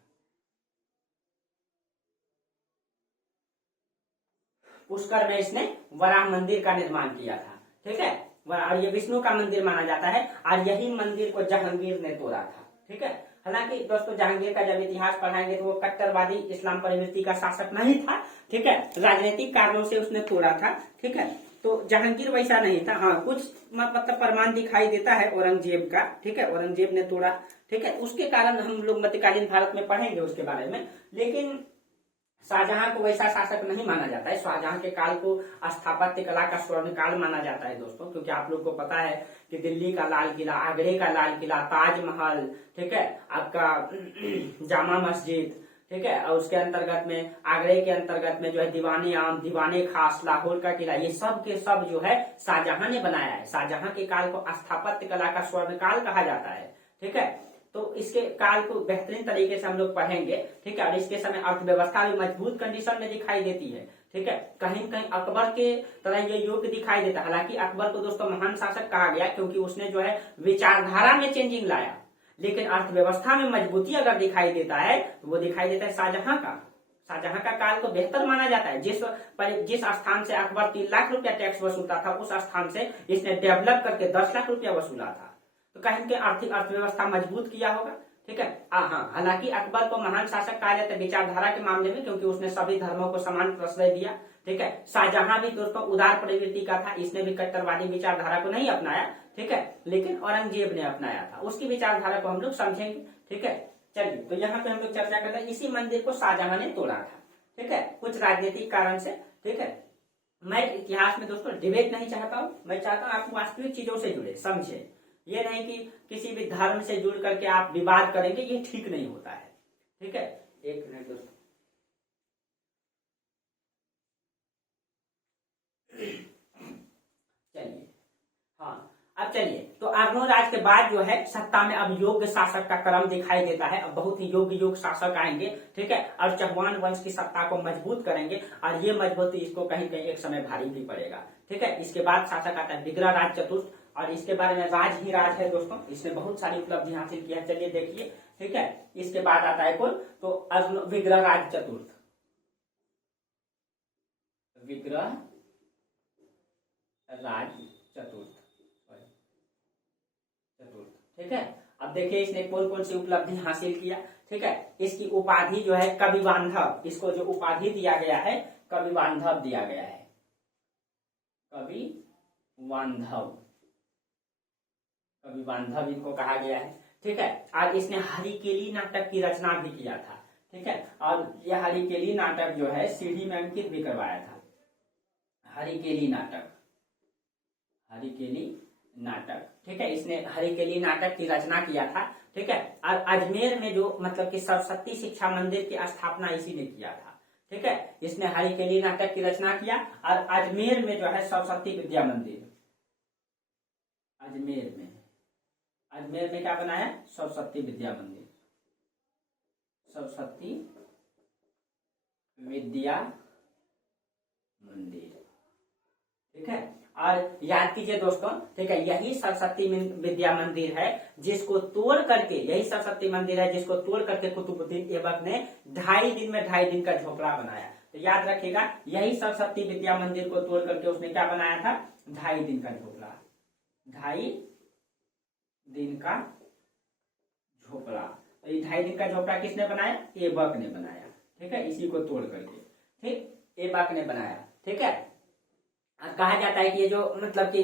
पुष्कर में इसने वराह मंदिर का निर्माण किया था। ठीक है, और ये विष्णु का मंदिर माना जाता है, और यही मंदिर को जहांगीर ने तोड़ा था। ठीक है, हालांकि दोस्तों जहांगीर का जब इतिहास पढ़ाएंगे तो वो कट्टरवादी इस्लाम परिवृत्ति का शासक नहीं था। ठीक है, राजनीतिक कारणों से उसने तोड़ा था। ठीक है, तो जहांगीर वैसा नहीं था। हाँ, कुछ मतलब प्रमाण दिखाई देता है औरंगजेब का। ठीक है, औरंगजेब ने तोड़ा। ठीक है, उसके कारण हम लोग मध्यकालीन भारत में पढ़ेंगे उसके बारे में। लेकिन शाहजहां को वैसा शासक नहीं माना जाता है। शाहजहां के काल को स्थापत्य कला का स्वर्ण काल माना जाता है दोस्तों, क्योंकि आप लोग को पता है कि दिल्ली का लाल किला, आगरे का लाल किला, ताजमहल, ठीक है, आपका जामा मस्जिद, ठीक है, और उसके अंतर्गत में आगरे के अंतर्गत में जो है दीवाने आम, दीवाने खास, लाहौर का किला, ये सब के सब जो है शाहजहां ने बनाया है। शाहजहां के काल को स्थापत्य कला का स्वर्ण काल कहा जाता है, ठीक है। तो इसके काल को बेहतरीन तरीके से हम लोग पढ़ेंगे, ठीक है। और इसके समय अर्थव्यवस्था भी मजबूत कंडीशन में दिखाई देती है, ठीक है। कहीं कहीं अकबर के तरह ये युग दिखाई देता है। हालांकि अकबर को दोस्तों महान शासक कहा गया क्योंकि उसने जो है विचारधारा में चेंजिंग लाया, लेकिन अर्थव्यवस्था में मजबूती अगर दिखाई देता है तो वो दिखाई देता है शाहजहां का। शाहजहां का काल को बेहतर माना जाता है। जिस स्थान से अकबर 3 लाख रुपया टैक्स वसूलता था, उस स्थान से इसने डेवलप करके 10 लाख रुपया वसूला था। तो कहीं के आर्थिक अर्थव्यवस्था मजबूत किया होगा, ठीक है। हाँ, हालांकि अकबर को महान शासक कहा जाता है विचारधारा के मामले में, क्योंकि उसने सभी धर्मों को समान प्रश्रय दिया, ठीक है। शाहजहां भी दोस्तों उदार प्रवृत्ति का था, इसने भी कट्टरवादी विचारधारा को नहीं अपनाया, ठीक है, लेकिन औरंगजेब ने अपनाया था। उसकी विचारधारा को हम लोग समझेंगे, ठीक है। चलिए, तो यहाँ पे हम लोग चर्चा करते हैं, इसी मंदिर को शाहजहां ने तोड़ा था, ठीक है, कुछ राजनीतिक कारण से, ठीक है। मैं इतिहास में दोस्तों डिबेट नहीं चाहता हूँ, मैं चाहता हूँ आप वास्तविक चीजों से जुड़े, समझे। ये नहीं कि किसी भी धर्म से जुड़ करके आप विवाद करेंगे, ये ठीक नहीं होता है, ठीक है। एक मिनट दोस्तों, चलिए, हाँ, अब चलिए, तो अर्णोराज के बाद जो है सत्ता में अब योग्य शासक का क्रम दिखाई देता है। अब बहुत ही योग्य शासक आएंगे, ठीक है, और चौहान वंश की सत्ता को मजबूत करेंगे, और ये मजबूती इसको कहीं कहीं एक समय भारी भी पड़ेगा, ठीक है। इसके बाद शासक आता है विग्रहराज चतुर्थ, और इसके बारे में राज ही राज है दोस्तों, इसने बहुत सारी उपलब्धि हासिल किया है। चलिए देखिए, ठीक है। इसके बाद आता है कौन, तो विग्रहराज चतुर्थ, विग्रह राज चतुर्थ, ठीक है। अब देखिए इसने कौन कौन सी उपलब्धि हासिल किया, ठीक है। इसकी उपाधि जो है कवि बांधव, इसको जो उपाधि दिया गया है कवि बांधव दिया गया है, कवि बांधव, कवि बांधव इनको कहा गया है, ठीक है। और इसने हरिकेली नाटक की रचना भी किया था, ठीक है। और यह हरिकेली नाटक जो है सीढ़ी में अंकित भी करवाया था, हरिकेली नाटक, हरिकेली नाटक, ठीक है। इसने हरिकेली नाटक की रचना किया था, ठीक है। और अजमेर में जो मतलब कि सरस्वती शिक्षा मंदिर की स्थापना इसी ने किया था, ठीक है। इसने हरिकेली नाटक की रचना किया, और अजमेर में जो है सरस्वती विद्या मंदिर, अजमेर में क्या बनाया, सरस्वती विद्या मंदिर, सरस्वती विद्या मंदिर, ठीक है। और याद कीजिए दोस्तों, ठीक है, यही सरस्वती विद्या मंदिर है जिसको तोड़ करके, यही सरस्वती मंदिर है जिसको तोड़ करके कुतुबुद्दीन ऐबक ने 2.5 दिन में 2.5 दिन का झोपड़ा बनाया। तो याद रखिएगा, यही सरस्वती विद्या मंदिर को तोड़ करके उसने क्या बनाया था, 2.5 दिन का झोपड़ा, 2.5 दिन का झोपड़ा। तो ये 2.5 दिन का झोपड़ा किसने बनाया, ऐबक ने बनाया, ठीक है, इसी को तोड़ करके, ठीक, ऐबक ने बनाया, ठीक है। कहा जाता है कि ये जो मतलब कि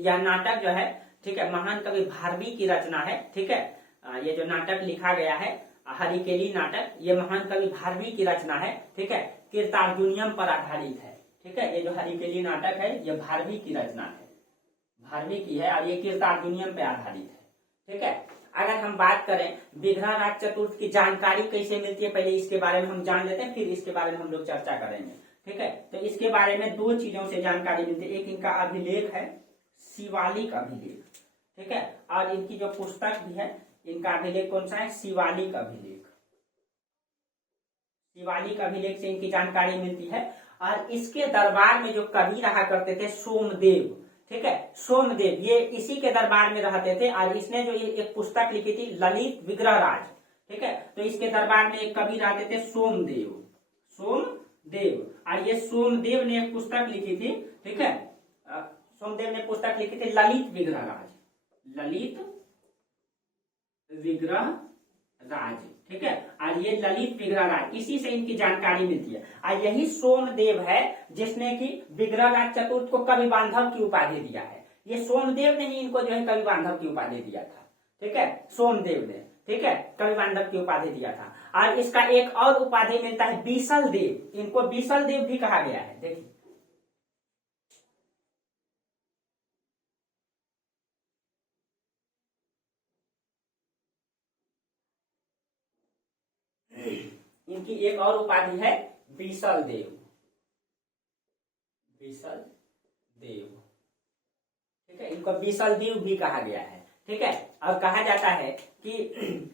यह नाटक जो है, ठीक है, महान कवि भारवी की रचना है, ठीक है। ये जो नाटक लिखा गया है हरिकेली नाटक, ये महान कवि भारवी की रचना है, ठीक है, कीर्तार्जुनियम पर आधारित है, ठीक है। ये जो हरिकेली नाटक है ये भारवी की रचना है, भारवी की है, और ये कीर्तार्जुनियम पे आधारित है, ठीक है। अगर हम बात करें विग्रहराज चतुर्थ की जानकारी कैसे मिलती है, पहले इसके बारे में हम जान लेते हैं, फिर इसके बारे में हम लोग चर्चा करेंगे, ठीक है। तो इसके बारे में 2 चीजों से जानकारी मिलती है। एक इनका अभिलेख है, शिवालिक अभिलेख, ठीक है, और इनकी जो पुस्तक भी है, इनका अभिलेख कौन सा है, शिवालिक अभिलेख, शिवालिक अभिलेख से इनकी जानकारी मिलती है। और इसके दरबार में जो कवि रहा करते थे सोमदेव, ठीक है, सोमदेव, ये इसी के दरबार में रहते थे, और इसने जो एक पुस्तक लिखी थी ललित विग्रहराज, ठीक है। तो इसके दरबार में एक कवि रहते थे सोमदेव, और ये सोमदेव ने एक पुस्तक लिखी थी, ठीक है, सोमदेव ने पुस्तक लिखी थी ललित विग्रहराज, ललित विग्रहराज, ठीक है। और ये ललित विग्रहराज, इसी से इनकी जानकारी मिलती है। और यही सोमदेव है जिसने कि विग्रहराज चतुर्थ को कवि बांधव की उपाधि दिया है। ये सोमदेव ने ही इनको जो है कवि बांधव की उपाधि दिया था, ठीक है, सोमदेव ने, ठीक है, कवि बांधव की उपाधि दिया था। और इसका एक और उपाधि मिलता है बीसल देव, इनको बीसल देव भी कहा गया है। देखिए इनकी एक और उपाधि है बीसल देव, बीसल देव, ठीक है, इनको बीसल देव भी कहा गया है। ठीक है, और कहा जाता है कि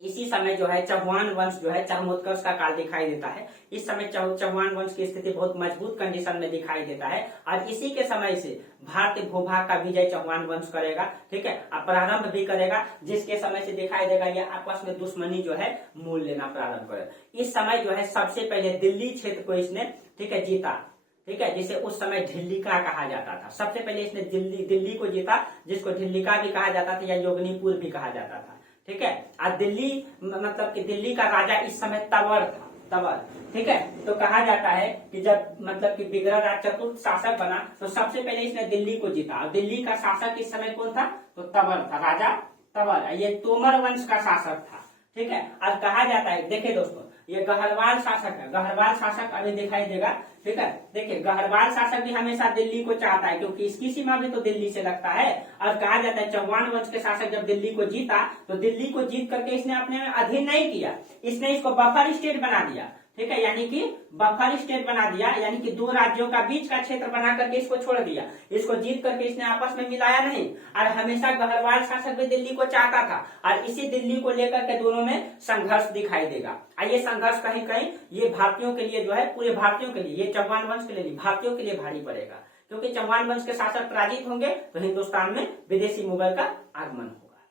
इसी समय जो है चौहान वंश जो है चरमोत्कर्ष का काल दिखाई देता है। इस समय चौहान वंश की स्थिति बहुत मजबूत कंडीशन में दिखाई देता है और इसी के समय से भारतीय भूभाग का विजय चौहान वंश करेगा। ठीक है, अब प्रारंभ भी करेगा, जिसके समय से दिखाई देगा ये आपस में दुश्मनी जो है मूल लेना प्रारंभ करेगा। इस समय जो है सबसे पहले दिल्ली क्षेत्र को इसने, ठीक है, जीता। ठीक है, जिसे उस समय ढिल्लिका कहा जाता था। सबसे पहले इसने दिल्ली को जीता, जिसको ढिल्लिका भी कहा जाता था या योगनीपुर भी कहा जाता था। ठीक है, और दिल्ली मतलब कि दिल्ली का राजा इस समय तंवर था, तंवर। ठीक है, तो कहा जाता है कि जब मतलब कि विग्रहराज चतुर्थ शासक बना तो सबसे पहले इसने दिल्ली को जीता। और दिल्ली का शासक इस समय कौन था? तो तंवर था, राजा तंवर। ये तोमर वंश का शासक था। ठीक है, और कहा जाता है, देखिए दोस्तों, ये गहरवाल शासक है, गहरवाल शासक अभी दिखाई देगा। ठीक है, देखिए गहरवाल शासक भी हमेशा दिल्ली को चाहता है क्योंकि इसकी सीमा भी तो दिल्ली से लगता है। और कहा जाता है चौहान वंश के शासक जब दिल्ली को जीता तो दिल्ली को जीत करके इसने अपने में अधीन नहीं किया, इसने इसको बफर स्टेट बना दिया। ठीक है, यानी कि बफर स्टेट बना दिया, यानी कि दो राज्यों का बीच का क्षेत्र बना करके इसको छोड़ दिया। इसको जीत करके इसने आपस में मिलाया नहीं। और हमेशा गहरवाल शासक भी दिल्ली को चाहता था और इसी दिल्ली को लेकर के दोनों में संघर्ष दिखाई देगा। और ये संघर्ष कहीं कहीं ये भारतीयों के लिए जो है, पूरे भारतीयों के लिए, ये चौहान वंश के लिए नहीं, भारतीयों के लिए भारी पड़ेगा। क्योंकि चौहान वंश के शासक पराजित होंगे तो हिंदुस्तान में विदेशी मुगल का आगमन होगा।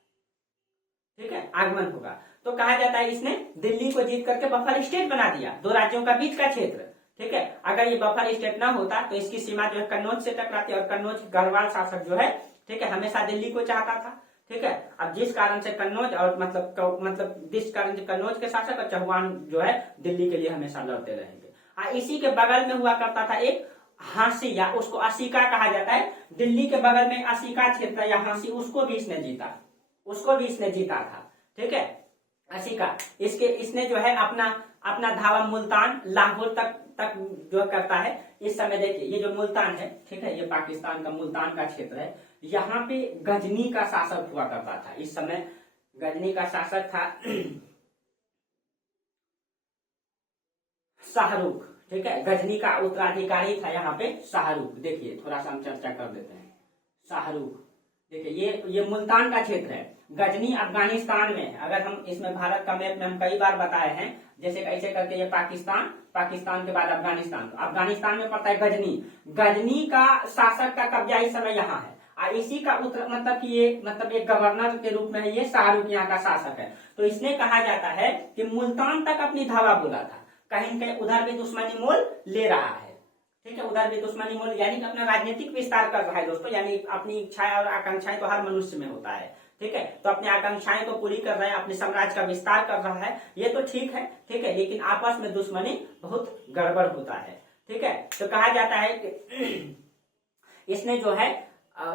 ठीक है, आगमन होगा। तो कहा जाता है इसने दिल्ली को जीत करके बफर स्टेट बना दिया, दो राज्यों का बीच का क्षेत्र। ठीक है, अगर ये बफर स्टेट ना होता तो इसकी सीमा जो है कन्नौज से टकराती और कन्नौज गढ़वाल शासक जो है, ठीक है, हमेशा दिल्ली को चाहता था। ठीक है, अब जिस कारण से कन्नौज और मतलब जिस कारण से कन्नौज के शासक और चौहान जो है दिल्ली के लिए हमेशा लड़ते रहेंगे। इसी के बगल में हुआ करता था एक हांसी, या उसको असिका कहा जाता है। दिल्ली के बगल में असिका क्षेत्र या हांसी, उसको भी इसने जीता, उसको भी इसने जीता था। ठीक है, असिका, इसने जो है अपना धावा मुल्तान लाहौर तक जो करता है। इस समय देखिए ये जो मुल्तान है, ठीक है, ये पाकिस्तान का मुल्तान का क्षेत्र है। यहाँ पे गजनी का शासक हुआ करता था। इस समय गजनी का शासक था शाहरुख। ठीक है, गजनी का उत्तराधिकारी था यहाँ पे शाहरुख। देखिए थोड़ा सा हम चर्चा कर देते हैं। शाहरुख, देखिए ये मुल्तान का क्षेत्र है। गजनी अफगानिस्तान में है। अगर हम इसमें भारत का मैप में हम कई बार बताए हैं, जैसे कैसे करके ये पाकिस्तान के बाद अफगानिस्तान, तो अफगानिस्तान में पड़ता है गजनी। गजनी का शासक का कब्जा इस समय यहाँ है और इसी का उत्तर मतलब कि ये एक गवर्नर के रूप में है, ये शाहरुख यहाँ का शासक है। तो इसने कहा जाता है कि मुल्तान तक अपनी धावा बोला था, कहीं कहीं उधर भी दुश्मनी मोल ले रहा है। ठीक है, उधर भी दुश्मनी मोल यानी कि अपना राजनीतिक विस्तार कर रहा है दोस्तों। यानी अपनी इच्छाएं और आकांक्षाएं तो हर मनुष्य में होता है। ठीक है, तो अपनी आकांक्षाएं को पूरी कर रहा है, अपने साम्राज्य का विस्तार कर रहा है, ये तो ठीक है। ठीक है, लेकिन आपस में दुश्मनी बहुत गड़बड़ होता है। ठीक है, तो कहा जाता है कि इसने जो है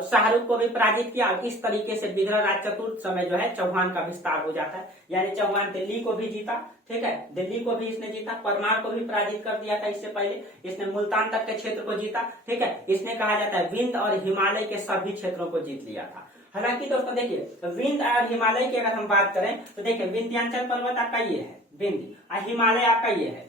शाहरुख को भी पराजित किया और इस तरीके से विग्रहराज चतुर्थ समय जो है चौहान का विस्तार हो जाता है। यानी चौहान दिल्ली को भी जीता। ठीक है, दिल्ली को भी इसने जीता, परमार को भी पराजित कर दिया था इससे पहले। इसने मुल्तान तक के क्षेत्र को जीता। ठीक है, इसने कहा जाता है विंध्य और हिमालय के सभी क्षेत्रों को जीत लिया था। हालांकि दोस्तों देखिए विंध्य और हिमालय की अगर हम बात करें तो देखिए विंध्याचल पर्वत आपका ये है विंध्य, और हिमालय आपका ये है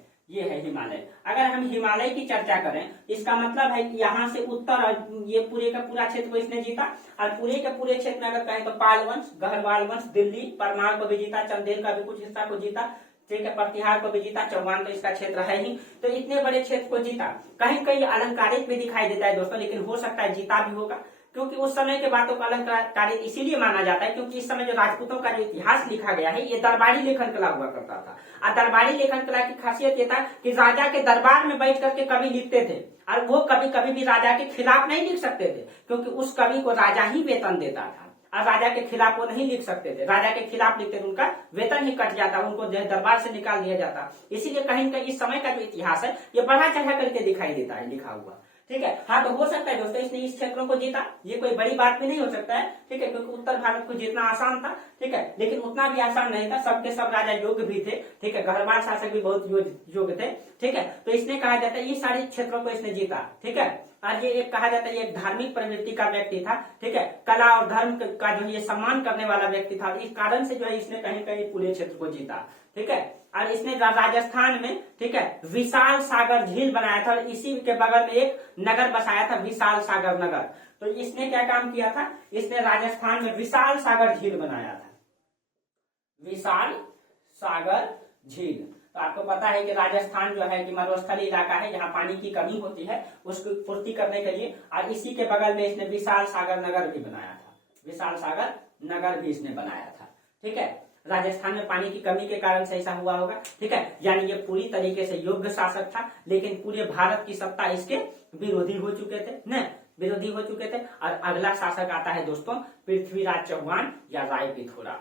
हिमालय। अगर हम हिमालय की चर्चा करें, इसका मतलब है कि यहाँ से उत्तर और ये पूरे का पूरा क्षेत्र को इसने जीता। और पूरे के पूरे क्षेत्र में अगर कहें तो पाल वंश, गहरवाल वंश, दिल्ली, परमार को भी जीता, चंदेल का भी कुछ हिस्सा को जीता। ठीक है, प्रतिहार को भी जीता, चौहान तो इसका क्षेत्र है ही। तो इतने बड़े क्षेत्र को जीता। कहीं कहीं अलंकारिक भी दिखाई देता है दोस्तों, लेकिन हो सकता है जीता भी होगा, क्योंकि उस समय के बातों का अलंकारिक इसीलिए माना जाता है क्योंकि इस समय जो राजपूतों का जो इतिहास लिखा गया है ये दरबारी लेखन कला हुआ करता था। और दरबारी लेखन कला की खासियत ये था कि राजा के दरबार में बैठ करके कवि लिखते थे और वो कभी कभी भी राजा के खिलाफ नहीं लिख सकते थे, क्योंकि उस कवि को राजा ही वेतन देता था और राजा के खिलाफ वो नहीं लिख सकते थे। राजा के खिलाफ लिखते थे उनका वेतन ही कट जाता, उनको दरबार से निकाल दिया जाता। इसीलिए कहीं कहीं इस समय का जो इतिहास है ये बढ़ा चढ़ा करके दिखाई देता है लिखा हुआ। ठीक है। हाँ, तो हो सकता है दोस्तों इसने इस क्षेत्रों को जीता, ये कोई बड़ी बात भी नहीं हो सकता है, ठीक है, क्योंकि उत्तर भारत को जीतना आसान था, ठीक है, लेकिन उतना भी आसान नहीं था, सबके सब राजा योग्य भी थे, ठीक है, गढ़वाल शासक भी बहुत योग्य थे, ठीक है। तो इसने कहा जाता है ये सारे क्षेत्रों को इसने जीता, ठीक है। और ये एक कहा जाता है ये एक धार्मिक प्रवृत्ति का व्यक्ति था, ठीक है, कला और धर्म का जो ये सम्मान करने वाला व्यक्ति था, इस कारण से जो है इसने कहीं कहीं पूरे क्षेत्र को जीता, ठीक है। और इसने राजस्थान में, ठीक है, विशाल सागर झील बनाया था और इसी के बगल में एक नगर बसाया था, विशाल सागर नगर। तो इसने क्या काम किया था, इसने राजस्थान में विशाल सागर झील बनाया था, विशाल सागर झील। तो आपको पता है कि राजस्थान जो है कि मरुस्थलीय इलाका है, जहां पानी की कमी होती है, उसकी पूर्ति करने के लिए, और इसी के बगल में इसने विशाल सागर नगर भी बनाया था, विशाल सागर नगर भी इसने बनाया था, ठीक है। राजस्थान में पानी की कमी के कारण से ऐसा हुआ होगा, ठीक है, यानी ये पूरी तरीके से योग्य शासक था, लेकिन पूरे भारत की सत्ता इसके विरोधी हो चुके थे, न विरोधी हो चुके थे। और अगला शासक आता है दोस्तों पृथ्वीराज चौहान या राय पिथौरा,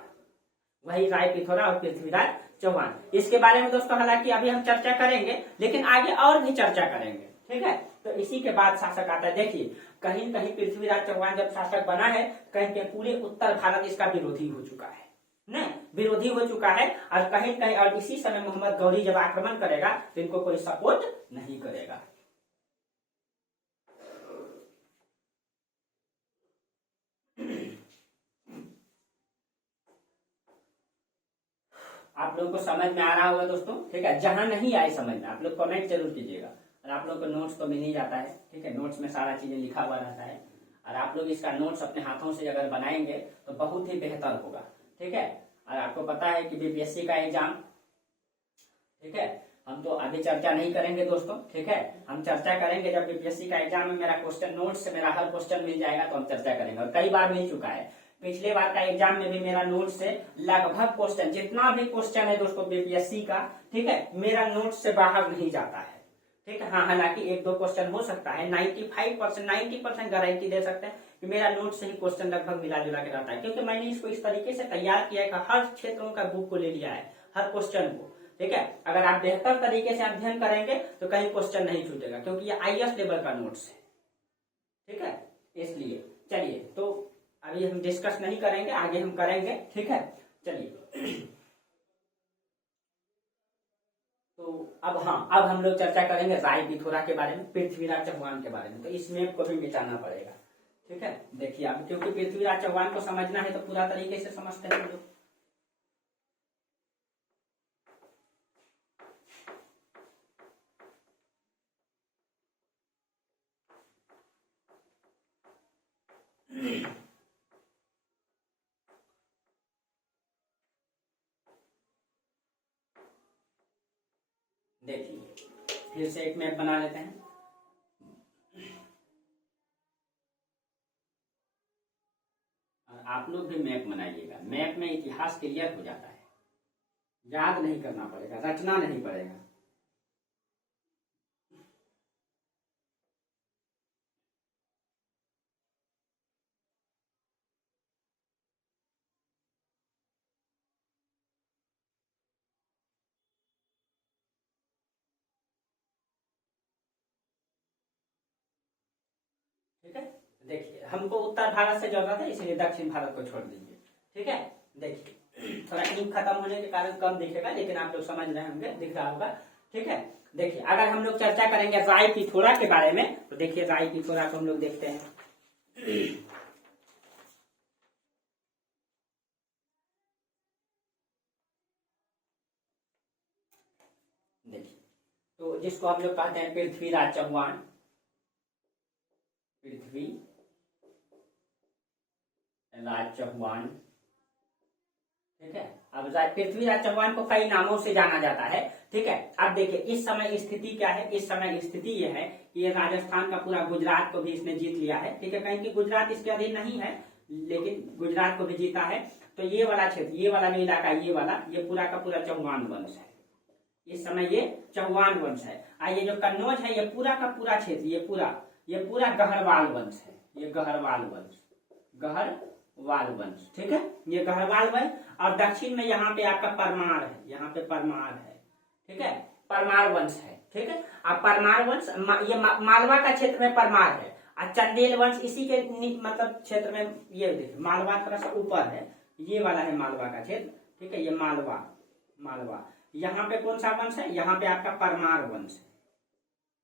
वही राय पिथौरा और पृथ्वीराज चौहान। इसके बारे में दोस्तों हालांकि अभी हम चर्चा करेंगे, लेकिन आगे और भी चर्चा करेंगे, ठीक है। तो इसी के बाद शासक आता है, देखिए कहीं कहीं पृथ्वीराज चौहान जब शासक बना है, कहीं कहीं पूरे उत्तर भारत इसका विरोधी हो चुका है, न विरोधी हो चुका है, और कहीं कहीं, और इसी समय मोहम्मद गौरी जब आक्रमण करेगा तो इनको कोई सपोर्ट नहीं करेगा। आप लोगों को समझ में आ रहा होगा दोस्तों, ठीक है। जहां नहीं आए समझ में आप लोग कमेंट जरूर कीजिएगा, और आप लोग को नोट्स तो मिल ही जाता है, ठीक है, नोट्स में सारा चीजें लिखा हुआ रहता है, और आप लोग इसका नोट्स अपने हाथों से अगर बनाएंगे तो बहुत ही बेहतर होगा, ठीक है। और आपको पता है कि बीपीएससी का एग्जाम, ठीक है, हम तो अभी चर्चा नहीं करेंगे दोस्तों, ठीक है, हम चर्चा करेंगे जब बीपीएससी का एग्जाम में मेरा क्वेश्चन नोट्स से मेरा हर क्वेश्चन मिल जाएगा तो हम चर्चा करेंगे, और कई बार मिल चुका है। पिछले बार का एग्जाम में भी मेरा नोट से लगभग क्वेश्चन, जितना भी क्वेश्चन है दोस्तों बीपीएससी का, ठीक है, मेरा नोट से बाहर नहीं जाता है, ठीक है। हाँ, हालांकि एक दो क्वेश्चन हो सकता है, 95% 90% गारंटी दे सकते हैं कि मेरा नोट से ही क्वेश्चन लगभग मिला जुला के रहता है, क्योंकि मैंने इसको इस तरीके से तैयार किया है कि हर क्षेत्रों का बुक को ले लिया है, हर क्वेश्चन को, ठीक है। अगर आप बेहतर तरीके से अध्ययन करेंगे तो कहीं क्वेश्चन नहीं छूटेगा, क्योंकि ये आईएएस लेवल का नोट्स है, ठीक है, इसलिए। चलिए, तो अभी हम डिस्कस नहीं करेंगे, आगे हम करेंगे, ठीक है। चलिए, तो अब हाँ, अब हम लोग चर्चा करेंगे राय पिथौरा के बारे में, पृथ्वीराज चौहान के बारे में। तो इस मैप को भी मिटाना पड़ेगा, ठीक है। देखिए अब क्योंकि पृथ्वीराज चौहान को समझना है तो पूरा तरीके से समझते हैं लोग। देखिए फिर से एक मैप बना लेते हैं। और आप लोग भी मैप बनाइएगा, मैप में इतिहास क्लियर हो जाता है, याद नहीं करना पड़ेगा, रटना नहीं पड़ेगा। ठीक है, देखिए हमको उत्तर भारत से जरूरत है, इसलिए दक्षिण भारत को छोड़ दीजिए, ठीक है। देखिए थोड़ा इंक खत्म होने के कारण कम दिखेगा, लेकिन आप लोग समझ रहे होंगे, दिख रहा होगा, ठीक है। देखिए अगर हम लोग चर्चा करेंगे राय पिथौरा के बारे में, तो देखिए राय पिथौरा को हम लोग देखते हैं। देखिए, तो जिसको हम लोग कहते हैं पृथ्वीराज चौहान, पृथ्वी राज चौहान, ठीक है। अब पृथ्वीराज चौहान को कई नामों से जाना जाता है, ठीक है। अब देखिए इस समय स्थिति क्या है, इस समय स्थिति यह है कि ये राजस्थान का पूरा गुजरात को भी इसने जीत लिया है, ठीक है। कहीं कि गुजरात इसके अधीन नहीं है, लेकिन गुजरात को भी जीता है। तो ये वाला क्षेत्र, ये वाला नहीं इलाका, ये वाला, ये पूरा का पूरा चौहान वंश है, इस समय ये चौहान वंश है। और ये जो कन्नौज है, ये पूरा का पूरा क्षेत्र, ये पूरा गहरवाल वंश है, ये गहरवाल वंश, गहरवाल वंश, ठीक है, ये गहरवाल वंश। और दक्षिण में यहाँ पे आपका परमार है, यहाँ पे परमार है, ठीक है, परमार वंश है, ठीक है। अब परमार वंश ये मालवा का क्षेत्र में परमार है, और चंदेल वंश इसी के मतलब क्षेत्र में, ये देखिए मालवा थोड़ा सा ऊपर है, ये वाला है मालवा का क्षेत्र, ठीक है। ये मालवा यहाँ पे कौन सा वंश है, यहाँ पे आपका परमार वंश है,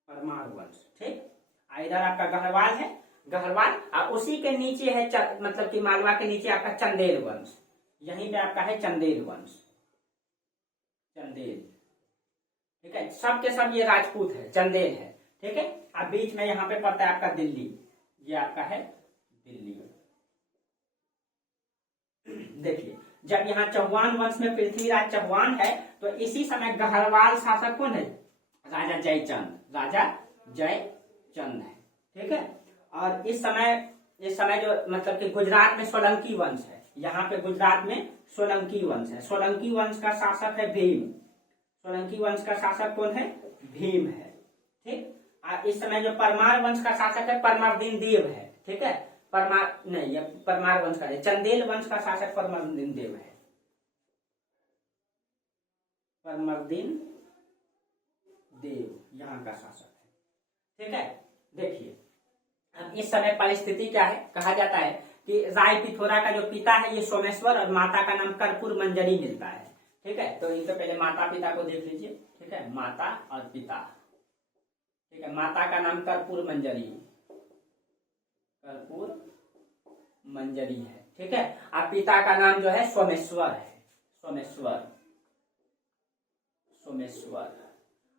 परमार वंश, ठीक। इधर आपका गढ़वाल है, गढ़वाल, और उसी के नीचे है मतलब कि मालवा के नीचे आपका चंदेल वंश, यहीं पे आपका है चंदेल वंश, चंदेल, ठीक है। सब के सब ये राजपूत है, चंदेल है, ठीक है। अब बीच में यहाँ पे पड़ता है आपका दिल्ली, ये आपका है दिल्ली। देखिए जब यहाँ चौहान वंश में पृथ्वीराज चौहान है, तो इसी समय गढ़वाल शासक कौन है, राजा जयचंद, राजा जयचंद है, ठीक है। और इस समय जो मतलब कि गुजरात में सोलंकी वंश है, यहाँ पे गुजरात में सोलंकी वंश है, सोलंकी वंश का शासक है भीम, सोलंकी वंश का शासक कौन है, भीम है, ठीक। और इस समय जो परमार वंश का शासक है परमर्दिन देव है, ठीक है। परमार नहीं, ये परमार वंश का है, चंदेल वंश का शासक परमर्दिन देव है, परमर्दिन देव यहाँ का शासक है, ठीक है। देखिए अब इस समय परिस्थिति क्या है, कहा जाता है कि राय पिथोरा का जो पिता है ये सोमेश्वर, और माता का नाम कर्पूर मंजरी मिलता है, ठीक है। तो इनसे पहले माता पिता को देख लीजिए, ठीक है, माता और पिता, ठीक है। माता का नाम कर्पूर मंजरी, कर्पूर मंजरी है, ठीक है। और पिता का नाम जो है सोमेश्वर है, सोमेश्वर, सोमेश्वर।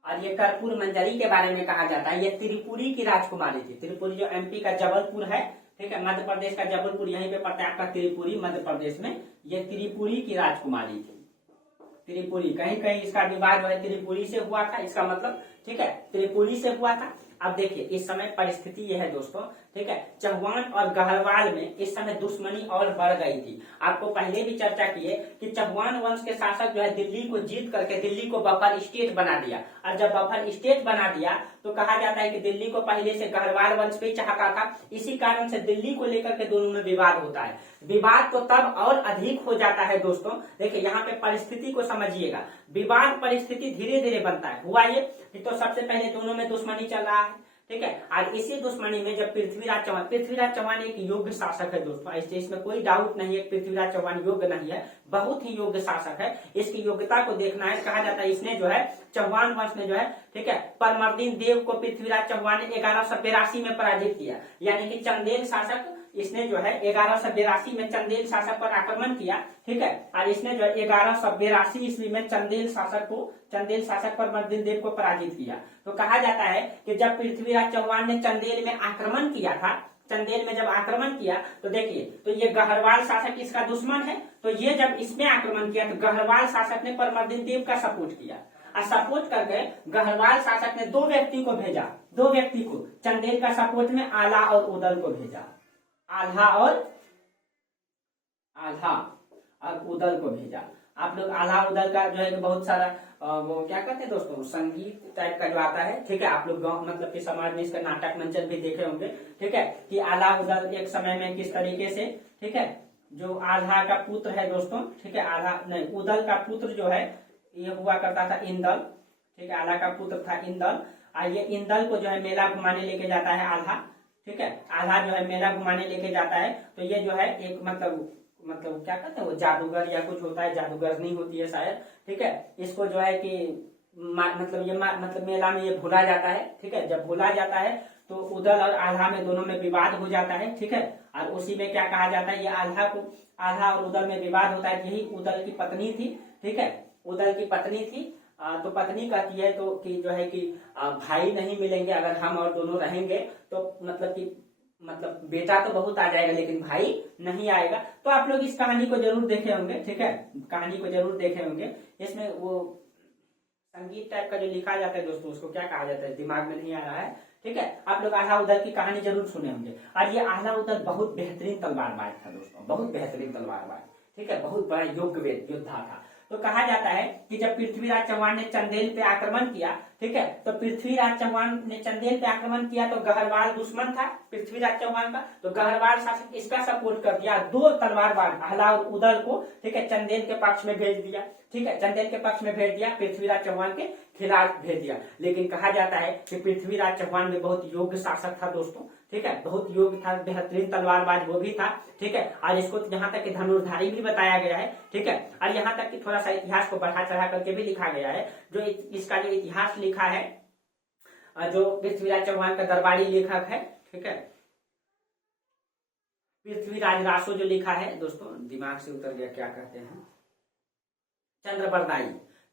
और ये कर्पूर मंजरी के बारे में कहा जाता है ये त्रिपुरी की राजकुमारी थी, त्रिपुरी जो एमपी का जबलपुर है, ठीक है, मध्य प्रदेश का जबलपुर यहीं पे पड़ता है आपका त्रिपुरी, मध्य प्रदेश में, ये त्रिपुरी की राजकुमारी थी, त्रिपुरी। कहीं कहीं इसका विवाह जो है त्रिपुरी से हुआ था, इसका मतलब, ठीक है, त्रिपुरी से हुआ था। अब देखिए इस समय परिस्थिति यह है दोस्तों, ठीक है, चौहान और गढ़वाल में इस समय दुश्मनी और बढ़ गई थी। आपको पहले भी चर्चा की है कि चौहान वंश के शासक जो है दिल्ली को जीत करके दिल्ली को बफर स्टेट बना दिया, और जब बफर स्टेट बना दिया तो कहा जाता है कि दिल्ली को पहले से गढ़वाल वंश भी चाहता था, इसी कारण से दिल्ली को लेकर के दोनों में विवाद होता है। विवाद तो तब और अधिक हो जाता है दोस्तों, देखिए यहाँ पे परिस्थिति को समझिएगा, विवाद परिस्थिति धीरे धीरे बनता है। हुआ ये कि तो सबसे पहले दोनों में दुश्मनी चल रहा है, ठीक है। और इसी दुश्मनी में जब पृथ्वीराज चौहान एक योग्य शासक है दोस्तों, इसमें कोई डाउट नहीं है, पृथ्वीराज चौहान योग्य नहीं है, बहुत ही योग्य शासक है, इसकी योग्यता को देखना है। कहा जाता है इसने जो है चौहान वंश में जो है, ठीक है, परमर्दिन देव को पृथ्वीराज चौहान ने 1182 में पराजित किया, यानी कि चंदेल शासक इसने जो है 1182 में चंदेल शासक पर आक्रमण किया, ठीक है। और इसने जो 1182 ईस्वी में चंदेल शासक परमर्दिन देव को पराजित किया। तो कहा जाता है कि जब पृथ्वीराज चौहान ने चंदेल में आक्रमण किया था, चंदेल में जब आक्रमण किया तो देखिए, तो ये गढ़वाल शासक इसका दुश्मन है, तो ये जब इसमें आक्रमण किया तो गढ़वाल शासक ने परमर्दिन देव का सपोर्ट किया, और सपोर्ट करके गढ़वाल शासक ने दो व्यक्ति को भेजा, दो व्यक्ति को चंदेल का सपोर्ट में आल्हा और उदल को भेजा, आल्हा और उदल को भेजा। आप लोग आल्हा उदल का जो है बहुत सारा वो क्या कहते हैं दोस्तों, संगीत टाइप का जो आता है, ठीक है, आप लोग गाँव मतलब कि समाज में इसका नाटक मंचन भी देखे होंगे, ठीक है, कि आल्हा उदल एक समय में किस तरीके से, ठीक है, जो आल्हा का पुत्र है दोस्तों, ठीक है, आल्हा नहीं उदल का पुत्र जो है ये हुआ करता था इंदल, ठीक है, आल्हा का पुत्र था इंदल, और ये इंदल को जो है मेला घुमाने लेके जाता है आल्हा, ठीक है, आल्हा जो है मेला घुमाने लेके जाता है, तो ये जो है एक मतलब क्या कहते हैं वो जादूगर या कुछ होता है, जादूगरनी होती है शायद, ठीक है, इसको जो है कि मतलब मेला में ये भूला जाता है, ठीक है, जब भूला जाता है तो उदल और आल्हा में दोनों में विवाद हो जाता है, ठीक है। और उसी में क्या कहा जाता है, ये आल्हा और उदल में विवाद होता है, यही उदल की पत्नी थी, ठीक है, उदल की पत्नी थी। तो पत्नी कहती है तो कि जो है कि भाई नहीं मिलेंगे अगर हम और दोनों रहेंगे, तो मतलब बेटा तो बहुत आ जाएगा लेकिन भाई नहीं आएगा। तो आप लोग इस कहानी को जरूर देखे होंगे, ठीक है, कहानी को जरूर देखे होंगे। इसमें वो संगीत टाइप का जो लिखा जाता है दोस्तों, उसको क्या कहा जाता है दिमाग में नहीं आ रहा है, ठीक है। आप लोग आल्हा उदल की कहानी जरूर सुने होंगे। और ये आल्हा उदल बहुत बेहतरीन तलवारबाज था दोस्तों, बहुत बेहतरीन तलवारबाज, ठीक है, बहुत बड़ा योग्य योद्धा था। तो तो कहा जाता है कि जब पृथ्वीराज चौहान ने चंदेल पे आक्रमण किया, ठीक है, तो पृथ्वीराज चौहान ने चंदेल पे आक्रमण किया तो गहरवाल दुश्मन था पृथ्वीराज चौहान का, तो गहरवाल शासक इसका सपोर्ट कर दिया, 2 तलवारबाज आला और उदल को, ठीक है, चंदेल के पक्ष में भेज दिया, ठीक है, चंदेल के पक्ष में भेज दिया, पृथ्वीराज चौहान के खिलाफ भेज दिया। लेकिन कहा जाता है कि पृथ्वीराज चौहान में बहुत योग्य शासक था दोस्तों, ठीक है, बहुत योग्य था, बेहतरीन तलवारबाज वो भी था, ठीक है, और इसको यहाँ तक कि धनुर्धारी भी बताया गया है, ठीक है, और यहाँ तक कि थोड़ा सा इतिहास को बढ़ा चढ़ा करके भी लिखा गया है। जो इसका जो इतिहास लिखा है, जो पृथ्वीराज चौहान का दरबारी लेखक है, ठीक है, पृथ्वीराज रासो जो लिखा है दोस्तों, दिमाग से उतर गया क्या कहते हैं,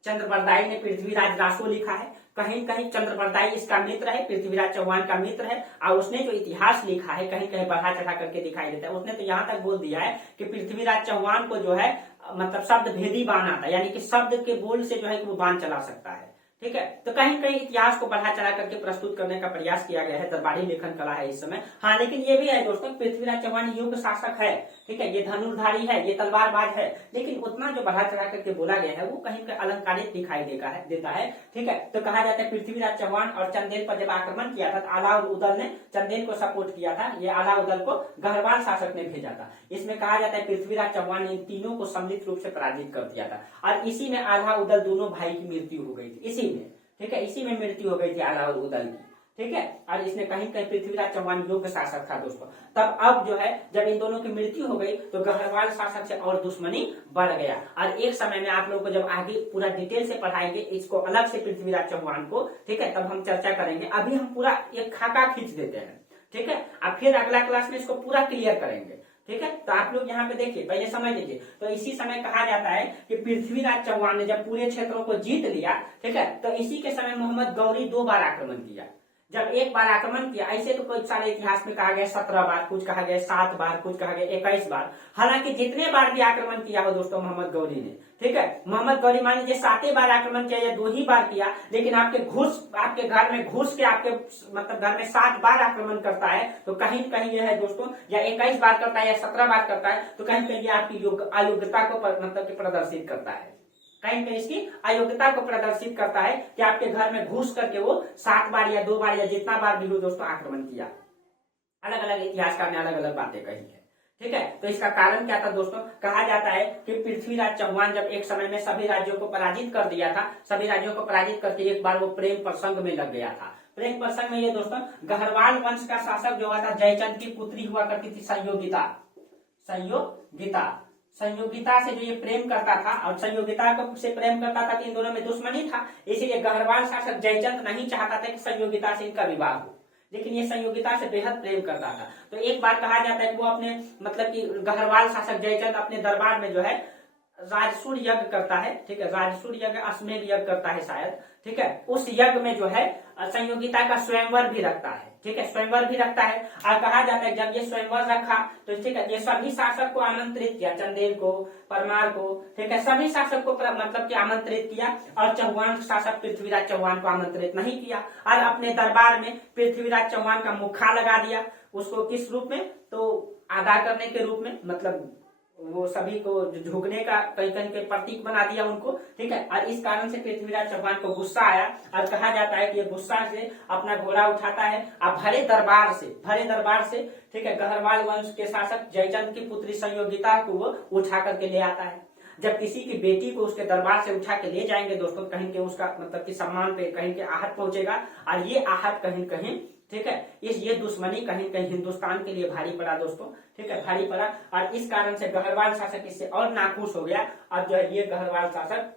चंद्रबरदाई ने पृथ्वीराज रासो लिखा है। कहीं कहीं चंद्रबरदाई इसका मित्र है, पृथ्वीराज चौहान का मित्र है, और उसने जो इतिहास लिखा है कहीं कहीं बढ़ा चढ़ा करके दिखाई देता है। उसने तो यहाँ तक बोल दिया है कि पृथ्वीराज चौहान को जो है मतलब शब्द भेदी बाण आता है, यानी कि शब्द के बोल से जो है वो बाण चला सकता है, ठीक है। तो कहीं कहीं इतिहास को बढ़ा चढ़ा करके प्रस्तुत करने का प्रयास किया गया है, दरबारी लेखन कला है इस समय। हाँ, लेकिन ये भी है दोस्तों, पृथ्वीराज चौहान योग्य शासक है, ठीक है, ये धनुर्धारी है, ये तलवारबाज है, लेकिन उतना जो बढ़ा चढ़ा करके बोला गया है वो कहीं का अलंकारित दिखाई देता है, ठीक है। तो कहा जाता है पृथ्वीराज चौहान और चंदेल पर जब आक्रमण किया था तो आला और उदल ने चंदेल को सपोर्ट किया था, ये आला उदल को गहरवाल शासक ने भेजा था। इसमें कहा जाता है पृथ्वीराज चौहान ने इन तीनों को सम्मिलित रूप से पराजित कर दिया था, और इसी में आला उदल दोनों भाई की मृत्यु हो गई थी, इसी में, ठीक है, इसी में मृत्यु हो गई थी आला और उदल की, ठीक है। और इसमें कहीं कहीं पृथ्वीराज चौहान योग्य शासक था दोस्तों। तब अब जो है जब इन दोनों की मृत्यु हो गई तो गहरवाल शासक से और दुश्मनी बढ़ गया, और एक समय में आप लोगों को जब आगे पूरा डिटेल से पढ़ाएंगे इसको अलग से पृथ्वीराज चौहान को, ठीक है, तब हम चर्चा करेंगे। अभी हम पूरा एक खाका खींच देते हैं, ठीक है, अब फिर अगला क्लास में इसको पूरा क्लियर करेंगे, ठीक है। तो आप लोग यहाँ पे देखिए, पहले समझ लीजिए। तो इसी समय कहा जाता है कि पृथ्वीराज चौहान ने जब पूरे क्षेत्रों को जीत लिया, ठीक है, तो इसी के समय मोहम्मद गौरी 2 बार आक्रमण किया। जब एक बार आक्रमण किया, ऐसे तो कोई सारे इतिहास में कहा गया 17 बार, कुछ कहा गया 7 बार, कुछ कहा गया 21 बार। हालांकि जितने बार भी आक्रमण किया हो दोस्तों मोहम्मद गौरी ने, ठीक है, मोहम्मद गौरी मान लीजिए 7 बार आक्रमण किया या 2 ही बार किया, लेकिन आपके घर में घुस के आपके मतलब घर में 7 बार आक्रमण करता है, तो कहीं कहीं यह है दोस्तों, या 21 बार करता है या 17 बार करता है, तो कहीं कहीं आपकी अयोग्यता को मतलब कि प्रदर्शित करता है, कहीं कहीं इसकी अयोग्यता को प्रदर्शित करता है कि आपके घर में घुस करके वो 7 बार या 2 बार या जितना बार भी हो दोस्तों आक्रमण किया। अलग अलग इतिहासकार ने अलग अलग बातें कही है, ठीक है। तो इसका कारण क्या था दोस्तों, कहा जाता है कि पृथ्वीराज चौहान जब एक समय में सभी राज्यों को पराजित कर दिया था, सभी राज्यों को पराजित करके एक बार वो प्रेम प्रसंग में लग गया था। प्रेम प्रसंग में ये दोस्तों गहरवाल वंश का शासक जो हुआ था, जयचंद की पुत्री हुआ करती थी संयोगिता से जो ये प्रेम करता था, और संयोगिता को से प्रेम करता था तो इन दोनों में दुश्मनी था, इसीलिए गहरवाल शासक जयचंद नहीं चाहता था कि संयोगिता से इनका विवाह हो, लेकिन ये संयोगिता से बेहद प्रेम करता था। तो एक बार कहा जाता है कि वो अपने मतलब कि गहरवाल शासक जयचंद अपने दरबार में जो है राजसूर यज्ञ करता है, ठीक है, राजसूर यज्ञ अश्वमेध यज्ञ करता है शायद, ठीक है। उस यज्ञ में जो है संयोगिता का स्वयंवर भी रखता है, ठीक है, स्वयंवर भी रखता है। और कहा जाता है जब ये स्वयंवर रखा तो ठीक है, ये सभी शासक को आमंत्रित किया, चंदेल को, परमार को, ठीक है, सभी शासक को मतलब कि आमंत्रित किया, और चौहान शासक पृथ्वीराज चौहान को आमंत्रित नहीं किया, और अपने दरबार में पृथ्वीराज चौहान का मुखा लगा दिया। उसको किस रूप में, तो अदा करने के रूप में, मतलब वो सभी को झुकने का कहीं कहीं के प्रतीक बना दिया उनको, ठीक है। और इस कारण से पृथ्वीराज चौहान को गुस्सा आया, और कहा जाता है कि ये गुस्सा से अपना घोड़ा उठाता है और भरे दरबार से ठीक है, गहरवाल वंश के शासक जयचंद की पुत्री संयोगिता को वो उठा करके ले आता है। जब किसी की बेटी को उसके दरबार से उठा के ले जाएंगे दोस्तों, कहीं के उसका मतलब कि सम्मान पे कहीं के आहत पहुंचेगा, और ये आहत कहीं कहीं, ठीक है, ये दुश्मनी कहीं कहीं हिंदुस्तान के लिए भारी पड़ा दोस्तों, ठीक है, भारी पड़ा। और इस कारण से गहरवाल शासक इससे और नाखुश हो गया, और जो है ये गहरवाल शासक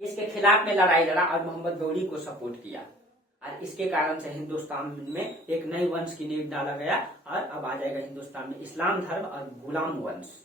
इसके खिलाफ में लड़ाई लड़ा और मोहम्मद गौरी को सपोर्ट किया, और इसके कारण से हिंदुस्तान में एक नए वंश की नींव डाला गया, और अब आ जाएगा हिंदुस्तान में इस्लाम धर्म और गुलाम वंश।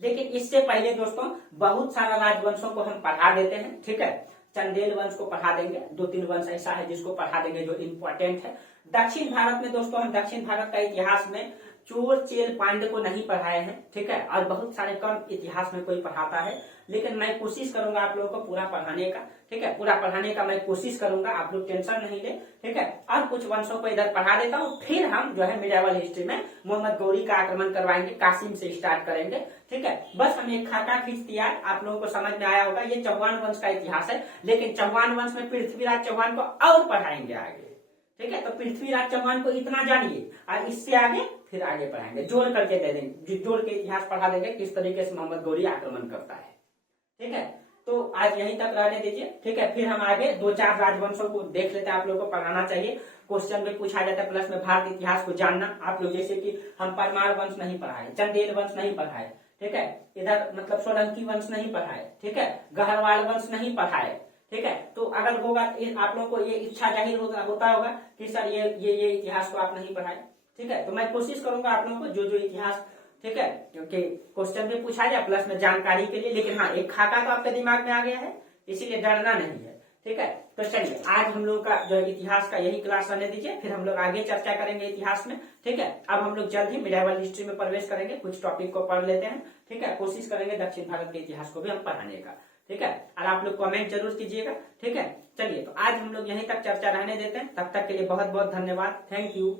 लेकिन इससे पहले दोस्तों बहुत सारा राजवंशों को हम पढ़ा देते हैं, ठीक है। चंदेल वंश को पढ़ा देंगे, 2-3 वंश ऐसा है जिसको पढ़ा देंगे जो इम्पोर्टेंट है। दक्षिण भारत में दोस्तों हम दक्षिण भारत का इतिहास में चोर चेल पांडे को नहीं पढ़ाए हैं, ठीक है, और बहुत सारे कम इतिहास में कोई पढ़ाता है, लेकिन मैं कोशिश करूंगा आप लोगों को पूरा पढ़ाने का, ठीक है, पूरा पढ़ाने का मैं कोशिश करूंगा, आप लोग टेंशन नहीं ले, ठीक है। और कुछ वंशों को इधर पढ़ा देता हूँ, फिर हम जो है मिडावल हिस्ट्री में मोहम्मद गौरी का आक्रमण करवाएंगे, कासिम से स्टार्ट करेंगे, ठीक है। बस हम एक खाका खींच दिया, आप लोगों को समझ में आया होगा, ये चौहान वंश का इतिहास है, लेकिन चौहान वंश में पृथ्वीराज चौहान को और पढ़ाएंगे आगे, ठीक है। तो पृथ्वीराज चौहान को इतना जानिए और इससे आगे फिर आगे पढ़ाएंगे, जोड़ करके दे देंगे, जोड़ के इतिहास पढ़ा देंगे किस तरीके से मोहम्मद गौरी आक्रमण करता है, ठीक है। तो आज यहीं तक रहने दीजिए, ठीक है। फिर हम आगे 2-4 राजवंशों को देख लेते हैं, आप लोगों को पढ़ाना चाहिए, क्वेश्चन में पूछा जाता है, प्लस में भारत इतिहास को जानना। आप लोग जैसे कि हम परमार वंश नहीं पढ़ाए, चंदेल वंश नहीं पढ़ाए, ठीक है, इधर मतलब सोलंकी वंश नहीं पढ़ाए, ठीक है, गहरवाल वंश नहीं पढ़ाए, ठीक है। तो अगर होगा आप लोगों को ये इच्छा जाहिर होता होगा कि सर ये इतिहास को आप नहीं पढ़ाए, ठीक है। तो मैं कोशिश करूंगा आप लोगों को जो इतिहास, ठीक है, क्योंकि क्वेश्चन में पूछा जाए प्लस में जानकारी के लिए, लेकिन हाँ एक खाका तो आपके दिमाग में आ गया है, इसीलिए डरना नहीं है, ठीक है। तो चलिए आज हम लोग का जो इतिहास का यही क्लास रहने दीजिए, फिर हम लोग आगे चर्चा करेंगे इतिहास में, ठीक है। अब हम लोग जल्द ही मिडाइवल हिस्ट्री में प्रवेश करेंगे, कुछ टॉपिक को पढ़ लेते हैं, ठीक है। कोशिश करेंगे दक्षिण भारत के इतिहास को भी हम पढ़ाने का, ठीक है। और आप लोग कमेंट जरूर कीजिएगा, ठीक है। चलिए तो आज हम लोग यहीं तक चर्चा रहने देते हैं, तब तक के लिए बहुत बहुत धन्यवाद, थैंक यू।